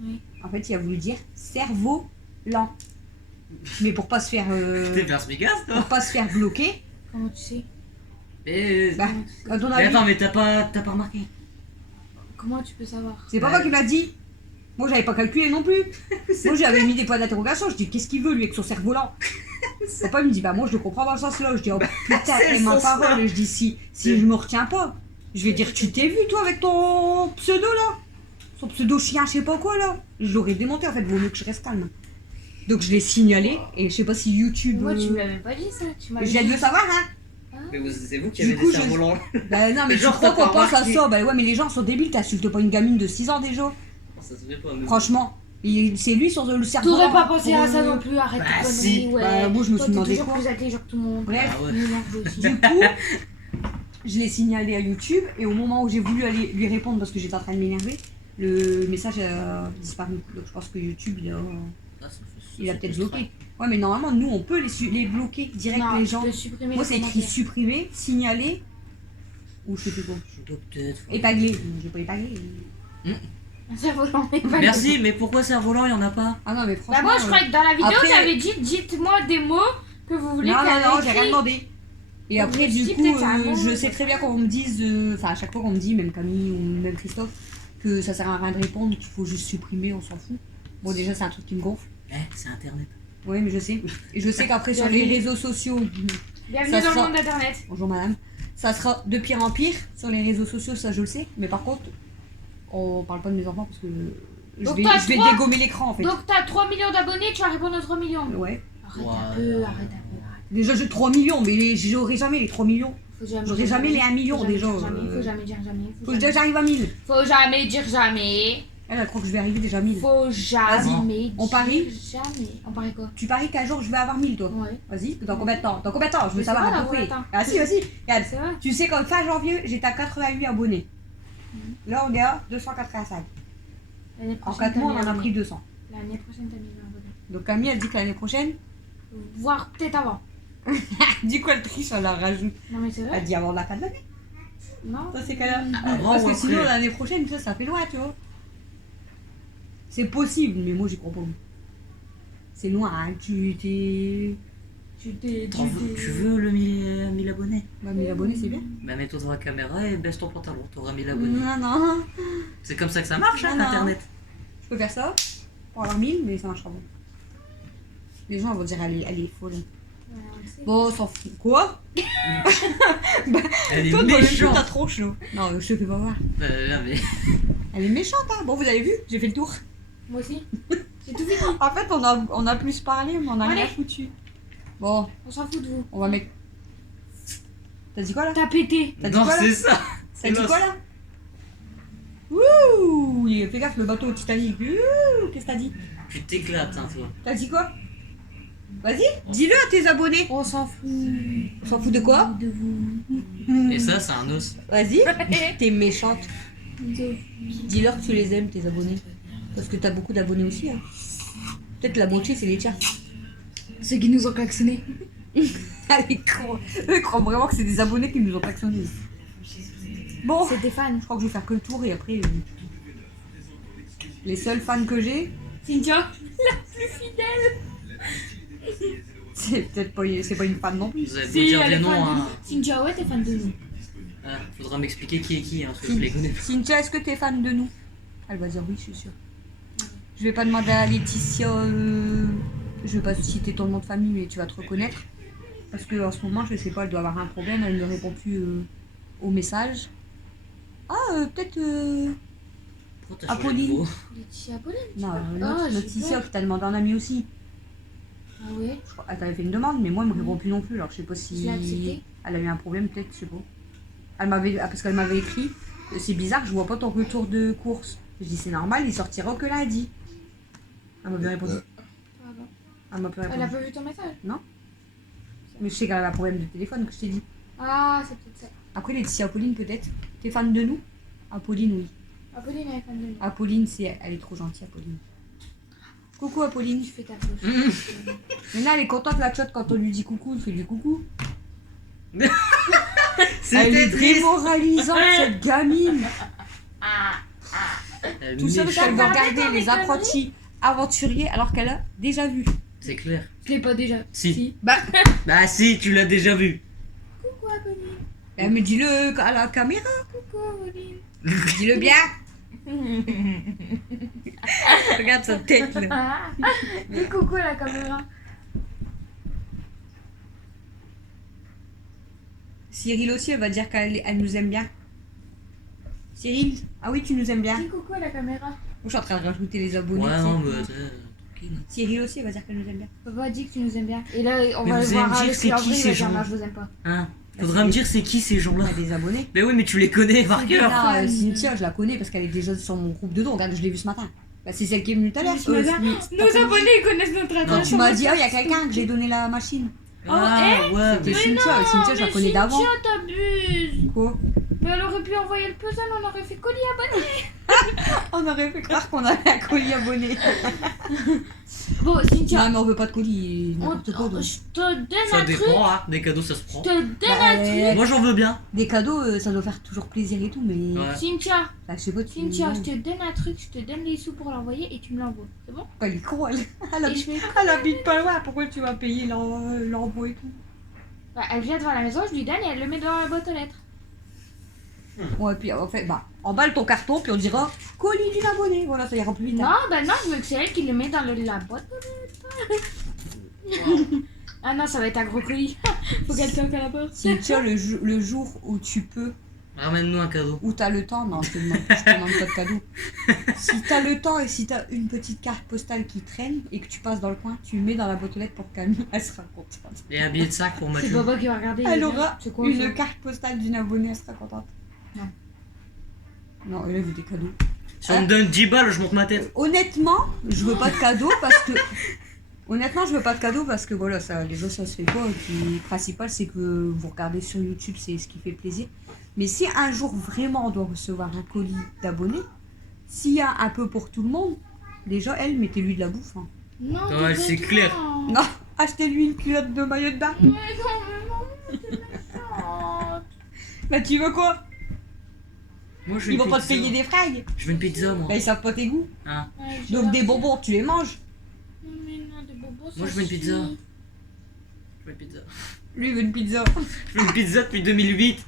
Oui. En fait, il a voulu dire cerveau-lent. Mais pour pas se faire... T'es perspicace, toi. pour pas se faire bloquer. Comment tu sais? Mais... Bah, quand on a Mais vu... attends, mais t'as pas remarqué. Comment tu peux savoir? C'est pas moi qui m'a dit. Moi, j'avais pas calculé non plus. Moi, j'avais mis des points d'interrogation. Je dis, qu'est-ce qu'il veut, lui, avec son cerf-volant? Papa il me dit, bah, moi, je le comprends dans ce sens-là. Je dis, oh putain, C'est et le ma sens-là. parole. Je dis, si je me retiens pas, je vais dire, tu t'es vu, toi, avec ton pseudo, là? Son pseudo chien, je sais pas quoi, là? Je l'aurais démonté, en fait, vaut mieux que je reste calme. Donc, je l'ai signalé, et je sais pas si YouTube. Moi, tu me l'avais pas dit ça. Tu m'as Je viens de le savoir, hein? Mais c'est vous qui Du avez coup, des je- cerfs-volants. Bah, non, mais tu Genre, crois t'as qu'on pas pense à remarqué. ça? Bah, ouais, mais les gens sont débiles, t'insultes pas une gamine de 6 ans déjà. Ça se fait pas. Mais... Franchement, c'est lui sur le cerveau. T'aurais pas pensé à ça non plus, arrête Bah, tes si. conneries, ouais. Bah, moi, je me Toi, suis t'es demandé toujours quoi. plus intelligent que tout le monde. Bref, Ah ouais. M'énerve aussi. du coup, je l'ai signalé à YouTube et au moment où j'ai voulu aller lui répondre parce que j'étais en train de m'énerver, le message a disparu. Donc je pense que YouTube, il a peut-être bloqué. Ouais, mais normalement, nous, on peut les bloquer direct, Non, les tu gens. peux supprimer Moi, les c'est écrit commentaires. supprimer, signaler, ou je sais plus quoi. Je dois peut-être. Épingler. J'ai pas épaglé. Un cerf-volant, mais pas Merci, mais pourquoi cerf-volant, il y en a pas? Ah non, mais Bah, franchement. moi, je croyais que dans la vidéo, après- t'avais dit dites-moi des mots que vous voulez Non, non, qu'elle non, j'ai écrit. rien demandé. Et Donc, après, je me suis du dit, coup, peut-être c'est un mot, je mais sais pas très bien ça. qu'on me dise, enfin, à chaque fois qu'on me dit, même Camille ou même Christophe, que ça sert à rien de répondre, qu'il faut juste supprimer, on s'en fout. Bon, déjà, c'est un truc qui me gonfle. Eh, c'est internet. Oui, mais je sais. Et je sais qu'après, sur les réseaux sociaux, Bienvenue Ça dans sera- le monde d'internet. bonjour madame, ça sera de pire en pire sur les réseaux sociaux, ça je le sais. Mais par contre, on parle pas de mes enfants parce que je Donc, vais, t'as je vais trois- dégommer l'écran en fait. Donc, t'as 3 millions d'abonnés, tu vas répondre aux 3 millions. Ouais. Arrête Ouais. un peu, arrête un peu. Déjà, j'ai 3 millions, mais j'aurai jamais les 3 millions. Faut jamais J'aurai dire jamais les 1 million Faut jamais déjà. dire jamais, Faut jamais dire jamais. Faut que j'arrive à 1000. Faut jamais dire jamais. Elle croit que je vais arriver déjà à 1000. Faut jamais on parie dire jamais. On parie quoi? Tu paries qu'un jour je vais avoir 1000 toi. Ouais. Vas-y, dans combien de temps? Dans combien de temps? Je veux Mais savoir c'est vrai, à peu dans près. combien de temps? Ah si, vas-y. Regarde. C'est vrai. Tu sais qu'en fin janvier, j'étais à 88 abonnés. Là, on est à 285. L'année En prochaine, 4 mois, on t'as en a 1000 pris 200. abonnés. L'année prochaine, t'as 1000 abonnés. Donc Camille, elle dit que l'année prochaine, Voire peut-être avant. dis quoi le triche, elle la rajoute. Non, mais c'est Elle vrai. dit avant la fin de l'année. Non. Ça, c'est qu'elle a... Avant Parce ou que sinon, après l'année prochaine, ça fait loin, tu vois. C'est possible, mais moi, j'y crois pas. C'est loin, hein. Tu veux le 1000 abonnés? Bah, 1000 abonnés, c'est bien. Bah mets-toi devant la caméra et baisse ton pantalon, t'auras 1000 abonnés. Non, non. C'est comme ça que ça marche, hein, Non, non. internet. Je peux faire ça pour avoir 1000, mais ça marchera pas. Les gens vont dire, elle est folle. Bon, on s'en fout. Quoi? Elle est Toi, t'as méchante. trop chaud. Non, je te fais pas voir. Là, mais... Elle est méchante, hein. Bon, vous avez vu? J'ai fait le tour. Moi aussi. J'ai tout fini. En fait, on a plus parlé, mais on a rien Allez. foutu. Bon, On s'en fout de vous. on va mettre. T'as dit quoi là? T'as pété. T'as dit Non, quoi là? c'est ça. T'as C'est dit l'os. quoi là? Wouh! Fais gaffe, le bateau au Titanic. Ouh, qu'est-ce que t'as dit? Tu t'éclates, hein, toi. T'as dit quoi? Vas-y, dis-le à tes abonnés. On s'en fout. On s'en fout de quoi? De vous. Et ça, c'est un os. Vas-y, t'es méchante. De- Dis-leur que tu les aimes, tes abonnés. Parce que t'as beaucoup d'abonnés aussi. Hein. Peut-être la moitié, c'est les tiens. Ceux qui nous ont klaxonné. Allez, eux croient vraiment que c'est des abonnés qui nous ont klaxonné. Bon, C'est des fans. je crois que je vais faire que le tour et après. Les seuls fans que j'ai, Cynthia, la plus fidèle. c'est peut-être pas, c'est pas une fan non plus. Vous allez vous Si, dire elle des est noms, fan de nous. hein. Cynthia, ouais, t'es fan de nous. Ah, faudra m'expliquer qui est qui, hein, parce que je les connais pas. Cynthia, est-ce que t'es fan de nous? Elle va dire oui, je suis sûre. Je vais pas demander à Laetitia. Je vais pas citer ton nom de famille, mais tu vas te reconnaître. Parce que en ce moment, je sais pas, elle doit avoir un problème, elle ne répond plus aux messages. Ah, peut-être. Pourquoi t'as changé de Apolline. voix Laetitia Apolline. Non, Ah, notre j'ai Laetitia peur. qui t'a demandé un ami aussi. Ah ouais. Je crois- Elle t'avait fait une demande, mais moi, elle me répond plus non plus. Alors, je sais pas si. Je l'ai accepté. Elle a eu un problème, peut-être, je sais pas. Elle m'avait. Ah, parce qu'elle m'avait écrit c'est bizarre, je vois pas ton retour de course. Je dis c'est normal, il sortira que lundi. Elle m'a bien répondu. Ah bon. Elle m'a pas Elle a répondu. pas vu ton message. Mais je sais qu'elle a un problème de téléphone que je t'ai dit. Ah, c'est peut-être ça. Après, Laetitia Apolline, peut-être. T'es fan de nous? Apolline, oui. Apolline elle est fan de nous. Apolline, elle est trop gentille, Apolline. Coucou, Apolline. Tu fais ta cloche. Mais là, elle est contente, la chatte, quand on lui dit coucou, elle fait du coucou. Elle C'était est triste. démoralisante, cette gamine. Tout ça parce Méchant. qu'elle veut regardé regarder dans les les apprentis aventuriers alors qu'elle a déjà vu. C'est clair. Je l'ai pas déjà. Si. Bah, Bah si, tu l'as déjà vu. Coucou Apolline. elle me dit le à la caméra. Coucou Apolline. Dis-le bien. Regarde sa tête là. Ah, dis coucou à la caméra. Cyril aussi, elle va dire qu'elle nous aime bien. Cyril, ah oui, tu nous aimes bien. Dis coucou à la caméra. Moi, je suis en train de rajouter les abonnés. Ouais, tu sais. non, mais tranquille. Cyril aussi, elle va dire qu'elle nous aime bien. Papa dit que tu nous aimes bien. Et là, on Mais va le vous allez me voir dire avec c'est leur qui, bruit, il ces va dire gens non, je vous aime pas. Hein? Faudra me dire c'est qui ces gens-là. Elle a des abonnés. Mais oui, mais tu les connais par cœur. Ah, Cynthia, je la connais parce qu'elle est déjà sur mon groupe de dos. Regarde, je l'ai vue ce matin. Bah, c'est celle qui est venue tout à l'heure. Ce matin, nos abonnés ils connaissent notre adresse. Tu m'as dit, oh, il y a quelqu'un que j'ai donné la machine. Ah, ouais, C'était mais Cynthia. Cynthia, je la connais d'avant. Cynthia, t'abuses. Quoi? Mais elle aurait pu envoyer le puzzle, on aurait fait colis abonné. On aurait fait croire qu'on avait un colis abonné. Bon, Cynthia, Non, mais on veut pas de colis. N'importe quoi. donc. je te donne ça un truc. dépend, hein. Des cadeaux, ça se Je prend. te donne Bah, un truc. Moi, j'en veux bien. des cadeaux, ça doit faire toujours plaisir et tout, mais. Ouais. Cynthia, Bah, je sais pas, Cynthia, je te donne un truc, je te donne les sous pour l'envoyer et tu me l'envoies. C'est bon? Elle est con, elle. Elle Et habite, je vais... elle habite pas loin. Pourquoi tu vas payer l'envoi et tout? Bah, elle vient devant la maison, je lui donne et elle le met dans la boîte aux lettres. Ouais, puis en fait, bah, emballe ton carton, puis on dira colis d'une abonnée. Voilà, ça ira plus vite. hein. Non, bah non, je veux que c'est elle qui le met dans la boîte aux lettres. Ah non, ça va être un gros colis. Faut qu'elle toque à la porte. Cynthia, le jour où tu peux, Ramène-nous un cadeau. où t'as le temps, non, je te demande pas de cadeau. Si t'as le temps et si t'as une petite carte postale qui traîne et que tu passes dans le coin, tu le mets dans la boîte aux lettres pour Camille, elle sera contente. Et un billet de sac pour C'est Mathieu. papa qui va regarder. Elle il va aura dire, c'est quoi, ça une carte postale d'une abonnée, elle sera contente. Non. Non, elle a vu des cadeaux. Si on me donne 10 balles, je monte ma tête. Honnêtement, je veux pas de cadeau parce que. Honnêtement, je veux pas de cadeau parce que voilà, ça, déjà ça se fait pas. Et puis, le principal, c'est que vous regardez sur YouTube, c'est ce qui fait plaisir. Mais si un jour vraiment on doit recevoir un colis d'abonnés, s'il y a un peu pour tout le monde, déjà, elle, mettez-lui de la bouffe. Hein. Non, Ouais, t'es c'est méchant. clair. Non, achetez-lui une culotte de maillot de bain. Mais non, t'es méchante. Bah, tu veux quoi? Moi, je veux Ils une vont pas te pizza. payer des fringues. Je veux une pizza, moi. Bah, ils savent pas tes goûts. Hein. Ouais, je Donc, vais des voir. bonbons, tu les manges. Non, mais non, des bobos, Moi, ça je veux une suffit. pizza. Je veux une pizza. Lui, il veut une pizza. Je veux une pizza depuis 2008.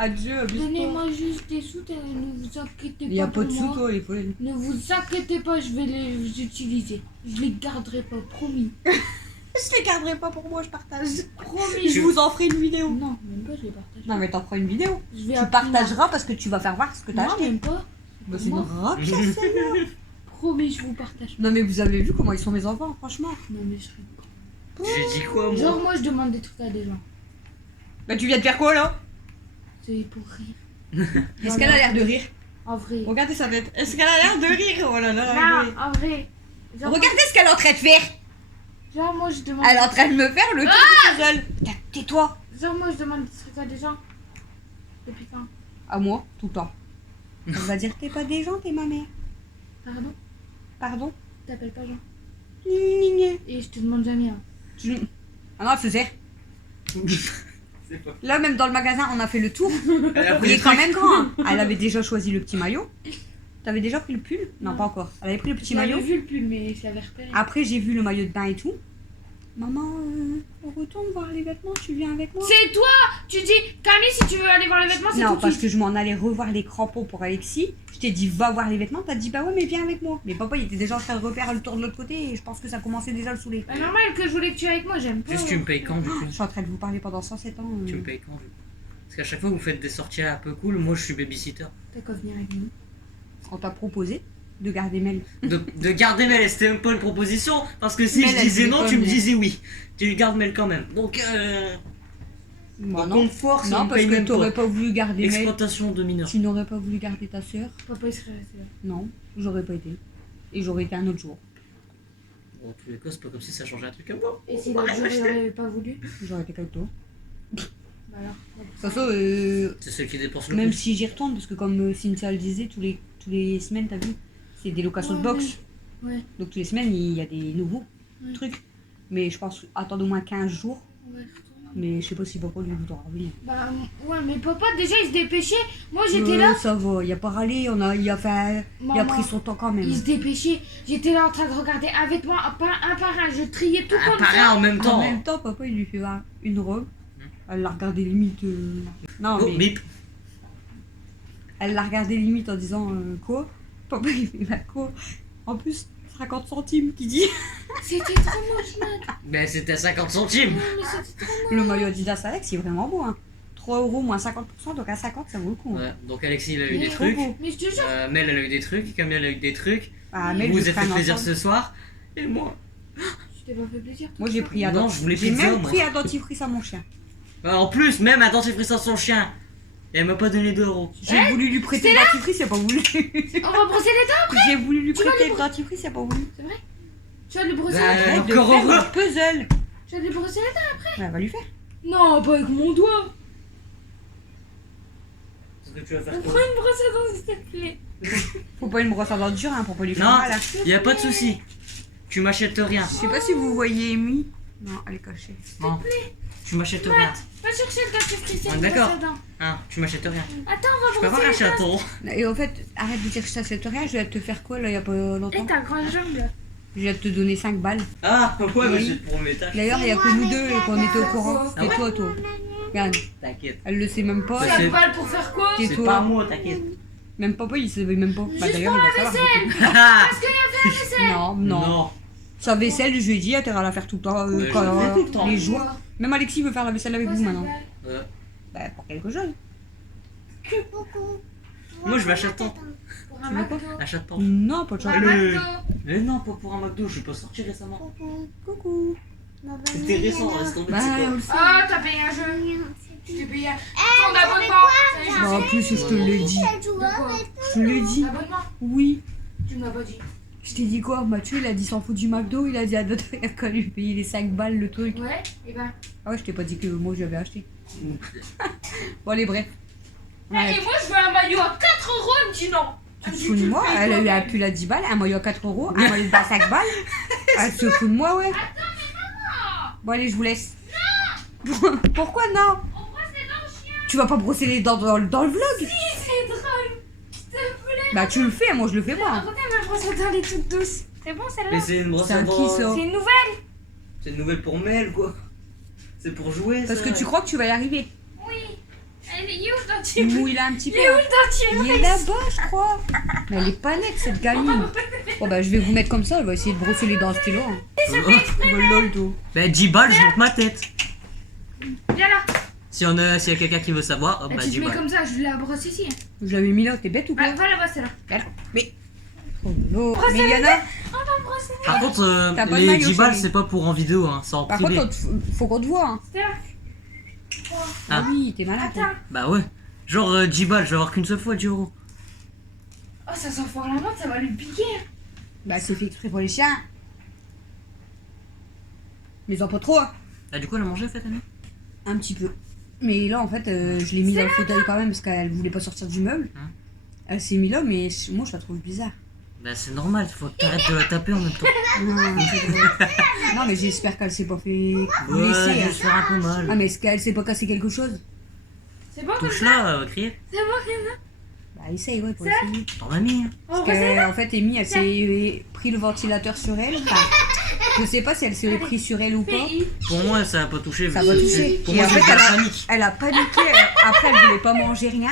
Adieu, abuse pas. Donnez-moi juste des sous, ne vous inquiétez pas. Il y a pas de pour sous, moi. toi, il faut les. Ne vous inquiétez pas, je vais les utiliser. Je les garderai pas, promis. Je les garderai pas pour moi, je partage. Promis. Je vous en ferai une vidéo. Non, même pas, je les partage. Non, mais t'en feras une vidéo. Je vais Tu appeler- partageras parce que tu vas faire voir ce que t'as Non, acheté. même pas. Bah, c'est une Moi. robe, ça, celle-là. Promis, je vous partage. Non, mais vous avez vu comment ils sont mes enfants, franchement. Non, mais je serai... J'ai dit quoi, Genre, moi? moi, je demande des trucs à des gens. Bah, tu viens de faire quoi là? C'est pour rire. Est-ce qu'elle a l'air de rire? En vrai. Regardez sa tête. Est-ce qu'elle a l'air de rire? Oh là là. Non, en vrai. Genre, Regardez ce qu'elle est en train de faire. genre, moi, je demande... Elle est en train de me faire le truc du puzzle. Tais-toi. Genre, moi, je demande des trucs à des gens. Depuis quand? À moi, tout le temps. Elle va dire t'es pas des gens, t'es ma mère. Pardon? Pardon? T'appelles pas Jean. Gna, gna, gna. Et je te demande jamais. Hein. Ah non, elle se sert. C'est pas. Là, même dans le magasin, on a fait le tour. Elle a Il pris est le quand truc. même grand. Hein. Elle avait déjà choisi le petit maillot. T'avais déjà pris le pull? Non, Non. pas encore. Elle avait pris le petit J'avais maillot. vu le pull, mais je l'avais repéré. Après, j'ai vu le maillot de bain et tout. Maman, on retourne voir les vêtements, tu viens avec moi? C'est toi. Tu dis Camille, si tu veux aller voir les vêtements, c'est tout Non, de parce suite. que je m'en allais revoir les crampons pour Alexis. Je t'ai dit va voir les vêtements, t'as dit bah ouais mais viens avec moi. Mais papa il était déjà en train de refaire le tour de l'autre côté et je pense que ça commençait déjà à le saouler. Bah, normal que je voulais que tu ailles avec moi, j'aime pas. Juste tu me payes quand du coup? Je suis en train de vous parler pendant 107 ans. Tu me payes quand du coup? Parce qu'à chaque fois vous faites des sorties un peu cool, moi je suis babysitter. T'as qu'à venir avec nous. On t'a proposé de garder Mel. De garder Mel, c'était même pas une proposition, parce que si Mel, je elle disais voulait non, pas tu me venir. disais oui. Tu gardes Mel quand même. Donc Moi on non. me force, Non on me parce paye que même t'aurais pas. pas voulu garder Mel. Exploitation de mineurs. Tu n'aurais pas voulu garder ta soeur. Papa, il serait resté là. Non, j'aurais pas été. Et j'aurais été un autre jour. Bon, en tous les cas, c'est pas comme si ça changeait un truc à moi. Et si l'autre jour, il aurait pas voulu? J'aurais été avec toi. Bah alors. De toute façon, C'est celle qui dépense le même plus. si j'y retourne, parce que comme Cynthia le disait, tous les semaines, t'as vu, c'est des locations de Ouais, box. Ouais. Donc toutes les semaines, il y a des nouveaux Ouais. trucs. Mais je pense attendre au moins 15 jours. Ouais, retourne. Mais je sais pas si papa lui voudra revenir. Bah ouais, mais papa déjà il se dépêchait. Moi j'étais là. Ça va, il a pas râlé, il a Maman, pris son temps quand même. il se dépêchait. J'étais là en train de regarder un vêtement un par un. Je triais tout Un comme par ça. un en même En temps. même temps, papa il lui fait voir une robe. Elle l'a regardé limite. Non, Oh, mais bip. elle l'a regardé limite en disant quoi? Papa il fait bah quoi? En plus, 50 centimes qui dit. C'était trop moche, mec. Ben c'était 50 centimes. Non, mais c'était trop moche. Le maillot Adidas Alex, il est vraiment beau. Hein. 3 € moins 50%, donc à 50, ça vaut le coup. Hein. Ouais, donc Alexis il a eu Mais des trop trucs. beau. Mais je te jure. Mel elle a eu des trucs. Camille elle a eu des trucs. Ah, Vous mais vous êtes fait plaisir ce soir. Et moi. Je t'ai pas fait plaisir. Moi j'ai pris un Non, je voulais J'ai pizza, même moi. pris un dentifrice à mon chien. En plus, même à dentifrice à son chien. Et elle m'a pas donné 2 €. J'ai voulu lui prêter le dentifrice, il a pas voulu. On va brosser les dents. J'ai voulu lui Tu vas prêter lui le dentifrice, il a pas voulu. C'est vrai? Tu vas lui brosser Bah, les dents. Arrête de encore faire heureux. le puzzle. Tu vas lui brosser les dents. Ouais, elle va lui faire. Non, pas avec mon doigt. Qu'est-ce que tu vas faire Prends toi? une brosse à dents s'il te plaît. Faut pas une brosse à dents dure hein, pour pas lui faire Non, mal. Hein. y a pas de souci. Tu m'achètes rien. Je sais pas si vous voyez Amy. Non, elle est cachée. Non. Tu m'achètes rien. Va chercher le dentifrice et Ah, une d'accord. brosse à dents. Hein, tu m'achètes rien. Attends, Je on peux va avoir un brosser les dents. chaton. Et en fait, arrête de dire que je t'achète rien, je vais te faire quoi là, il y a pas Et longtemps? ta grande jambe là. Je vais te donner 5 balles. Ah, ouais, mais Oui. c'est pour mes tâches. D'ailleurs, il y a que nous deux et qu'on était au courant. Ah ouais? Et toi. Regarde, T'inquiète. elle le sait même pas. Ouais, Tu c'est- as balle pour faire quoi? Et C'est toi? pas moi, t'inquiète. Même papa, il savait même pas. Juste d'ailleurs, pour il va la savoir. vaisselle. Ah, Parce qu'il y avait la vaisselle. Non, non. Sa vaisselle, je lui ai dit, elle à la faire tout le temps. Ouais, quand, je le fais tout le temps. les jours. Même Alexis veut faire la vaisselle avec vous maintenant. Ouais. Bah, pour quelque chose. Coucou. Moi, je vais à Chaton. Pour un Tu veux quoi? McDo. Un chaton. Non, pas de Pour chance. un Le- McDo. Mais non, pas pour un McDo, je suis pas sorti récemment. Coucou. Coucou. C'était récent, reste tombé. Bah, c'est quoi on le sait. Ah, t'as payé un jeu. Tu t'es payé ton abonnement. Ça y est, Bah, en plus, je te l'ai dit. De quoi? Je te l'ai dit. L'abonnement. Oui. Tu me l'as pas dit. Je t'ai dit quoi? Mathieu, il a dit s'en fout du McDo. Il a dit à d'autres quand lui payer les 5 balles le truc. Ouais, et ben. Ah ouais, je t'ai pas dit que moi je l'avais acheté. Bon, allez, bref. Et moi, je veux un maillot à 4 €. Elle me dit non. Tu te fous de moi? Elle a eu un pull à 10 balles, un maillot à 4 €, un maillot à 5 balles. Elle se fout de moi, ouais. Bon, allez, je vous laisse. Non. Pourquoi non? On brosse les dents au chien. Tu vas pas brosser les dents dans le vlog? Si, c'est drôle. S'il te plaît. Bah, tu le fais, moi je le fais moi. Regarde, ma brosse à dents, elle est toute douce. C'est bon Mais celle-là? c'est une brosse C'est à un dents. qui, ça? C'est une nouvelle? C'est une nouvelle pour Mel, quoi. C'est pour jouer, Parce ça. que tu crois que tu vas y arriver. Oui. Elle est où le dentier? Mouille-la un petit Il peu. est où hein. le dentier? Il est là-bas, je crois. Mais elle est pas nette, cette gamine. Bon, bah, je vais vous mettre comme ça. Elle va essayer de brosser les dents au stylo. Hein. Lol, tout. Bah 10 balles, je monte ma tête. Viens là. S'il y a quelqu'un qui veut savoir, hop, bah Tu 10 te mets balles. comme ça, je la brosse ici. Je l'avais mis là, t'es bête ou quoi? Ah, va là-bas, c'est là. Mais. Oh non. Mais il y en a. On va brosser. Par contre, T'as pas de les maillot, 10 balles, chérie. c'est pas pour en vidéo, hein, c'est en Par privé. contre, faut qu'on te voit. Hein. C'était là. Ah oui, t'es malade. toi. Attends. Bah ouais. Genre 10 balles, je vais avoir qu'une seule fois 10 €. Oh, ça sent fort la menthe, ça va lui piquer. Bah, c'est fait exprès pour les chiens. Mais en pas trop, hein. Ah, du coup, elle a mangé, en fait, Annie? Un petit peu. Mais là, en fait, je l'ai mis dans le fauteuil quand même parce qu'elle voulait pas sortir du meuble. Hein. Elle s'est mis là, mais moi, je la trouve bizarre. Bah c'est normal, faut que t'arrêtes de la taper en même temps. Non, non, mais j'espère qu'elle s'est pas fait blesser. Ouais, hein. je faire un peu mal. Ah, mais est-ce qu'elle s'est pas cassé quelque chose? C'est bon comme ça? Touche-la, crier. C'est bon comme ça? Bah, essaye, ouais, pour essayer. T'en as mis, hein. On Parce qu'en fait, Amy, elle s'est pris le ventilateur sur elle. Enfin, Je sais pas si elle s'est pris sur elle ou pas. Pour moi, ça a pas touché. Ça va toucher. Pour Et moi, en fait, c'est la panique. elle a paniqué. Après, elle voulait pas manger rien.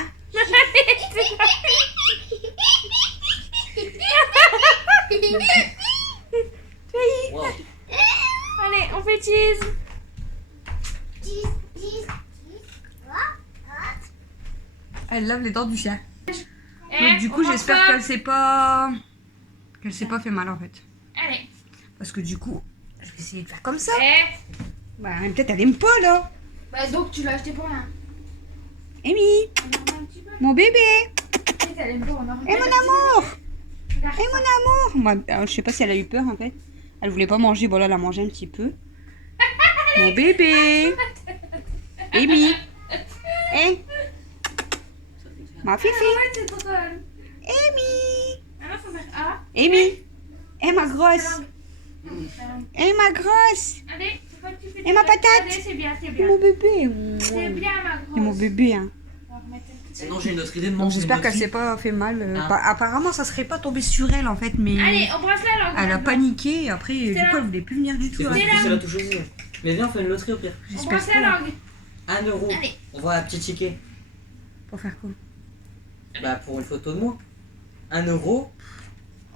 Wow. Allez, on fait cheese. Elle lave les dents du chien. Eh, Donc du coup, on j'espère mange qu'elle s'est pas fait mal en fait. Allez. Parce que du coup, je vais essayer de faire comme ça. Eh. Bah, peut-être elle aime pas là. Bah donc tu l'as acheté pour rien. Amy, On en remet un petit peu. mon bébé. Peut-être elle aime pas, on en remet Et un mon petit peu. amour. Regarde Et ça. mon amour. Moi, je sais pas si elle a eu peur en fait. Elle voulait pas manger. Bon là, elle a mangé un petit peu. Mon bébé. Amy. Eh. Ma fifi. Ouais, c'est trop drôle. Amy. Maintenant faut faire A. Amy. Eh ma grosse. La langue. Eh ma grosse. Allez, c'est quoi que tu fais? Et ma patate. Allez, c'est bien, c'est Et bien. mon bébé. C'est bien ma Et mon grosse. bébé hein. On va remettre un petit peu. Sinon, j'ai une autre idée de Donc manger. j'espère une qu'elle autre s'est pas fait mal. Ah. Bah, apparemment ça serait pas tombé sur elle en fait, mais Allez, on brosse la langue. elle a maintenant. paniqué et après du C'est coup là. elle voulait plus venir du tout. C'est hein. possible que ça la touche aussi. Mais viens, on fait une loterie au pire. On J'espère brosse la pas. langue. 1 euro. Allez. On voit un petit ticket. Pour faire quoi? Bah, pour une photo de moi. 1 euro.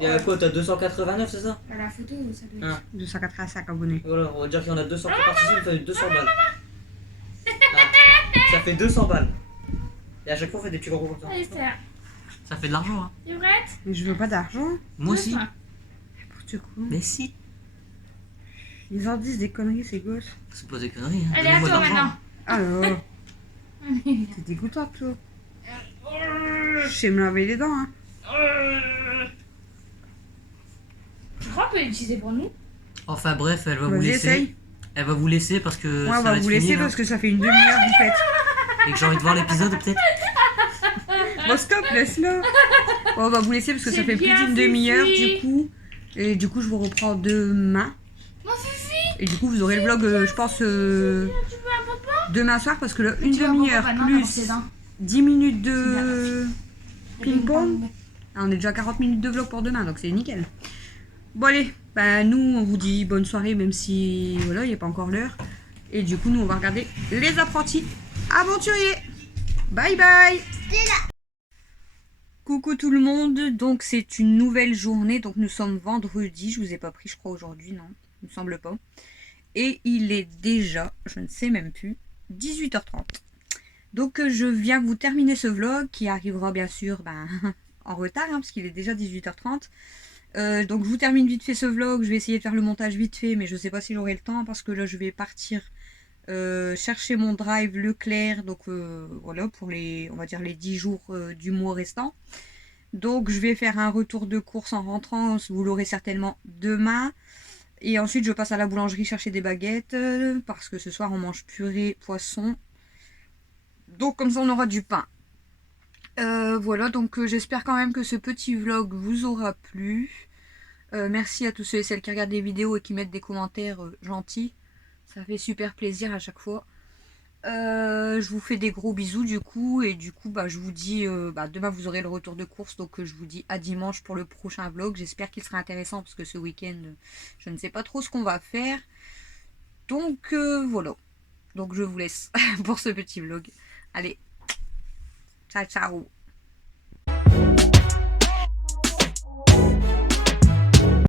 Et quoi, t'as 289, c'est ça? Bah, la photo, ça doit être. Ah. 285 abonnés. Voilà, on va dire qu'il y en a 200 qui participent, ça fait 200 balles. Ah, ça fait 200 balles. Et à chaque fois, on fait des petits gros comme ça. Allez, c'est là. Ça fait de l'argent, hein. Tu es prête? Mais je veux pas d'argent. Moi aussi. N'importe quoi. Mais si. Ils en disent des conneries ces gosses. C'est pas des conneries, hein. Allez, à Donnez-moi toi de l'argent. maintenant. Alors, c'est dégoûtant toi. Je sais me laver les dents hein. Je crois qu'on peut l'utiliser pour nous. Enfin bref, elle va vous Vas-y laisser. essaye. Elle va vous laisser parce que Ouais, ça on va va être vous fini, laisser là. parce que ça fait une demi-heure vous faites. Et que j'ai envie de voir l'épisode peut-être. Bon stop, laisse-le. Bon, on va vous laisser parce que ça C'est fait plus bien, d'une demi-heure Fifi. du coup. Et du coup je vous reprends demain. Mon Fifi, Et du coup vous aurez le vlog je pense tu veux un popo? demain soir parce que là une Tu veux un popo demi-heure maintenant, dans tes plus dents. 10 minutes de C'est ping-pong. Ah, on est déjà à 40 minutes de vlog pour demain donc c'est nickel. Bon allez, bah nous on vous dit bonne soirée même si voilà il n'y a pas encore l'heure. Et du coup nous on va regarder les apprentis aventuriers. Bye bye. Coucou tout le monde, donc c'est une nouvelle journée, donc nous sommes vendredi, je vous ai pas pris je crois aujourd'hui, non, il me semble pas. Et il est déjà, je ne sais même plus, 18h30. Donc je viens vous terminer ce vlog qui arrivera bien sûr en retard, hein, parce qu'il est déjà 18h30. Donc je vous termine vite fait ce vlog, je vais essayer de faire le montage vite fait, mais je sais pas si j'aurai le temps, parce que là je vais partir chercher mon drive Leclerc, donc voilà, pour les, on va dire les 10 jours du mois restant. Donc je vais faire un retour de course en rentrant, vous l'aurez certainement demain. Et ensuite je passe à la boulangerie chercher des baguettes, parce que ce soir on mange purée, poisson. Donc comme ça on aura du pain. Voilà, donc j'espère quand même que ce petit vlog vous aura plu. Merci à tous ceux et celles qui regardent les vidéos et qui mettent des commentaires gentils. Ça fait super plaisir à chaque fois. Je vous fais des gros bisous du coup. Et du coup je vous dis demain vous aurez le retour de course. Donc je vous dis à dimanche pour le prochain vlog. J'espère qu'il sera intéressant parce que ce week-end je ne sais pas trop ce qu'on va faire. Donc voilà. Donc je vous laisse pour ce petit vlog. Allez. Ciao ciao.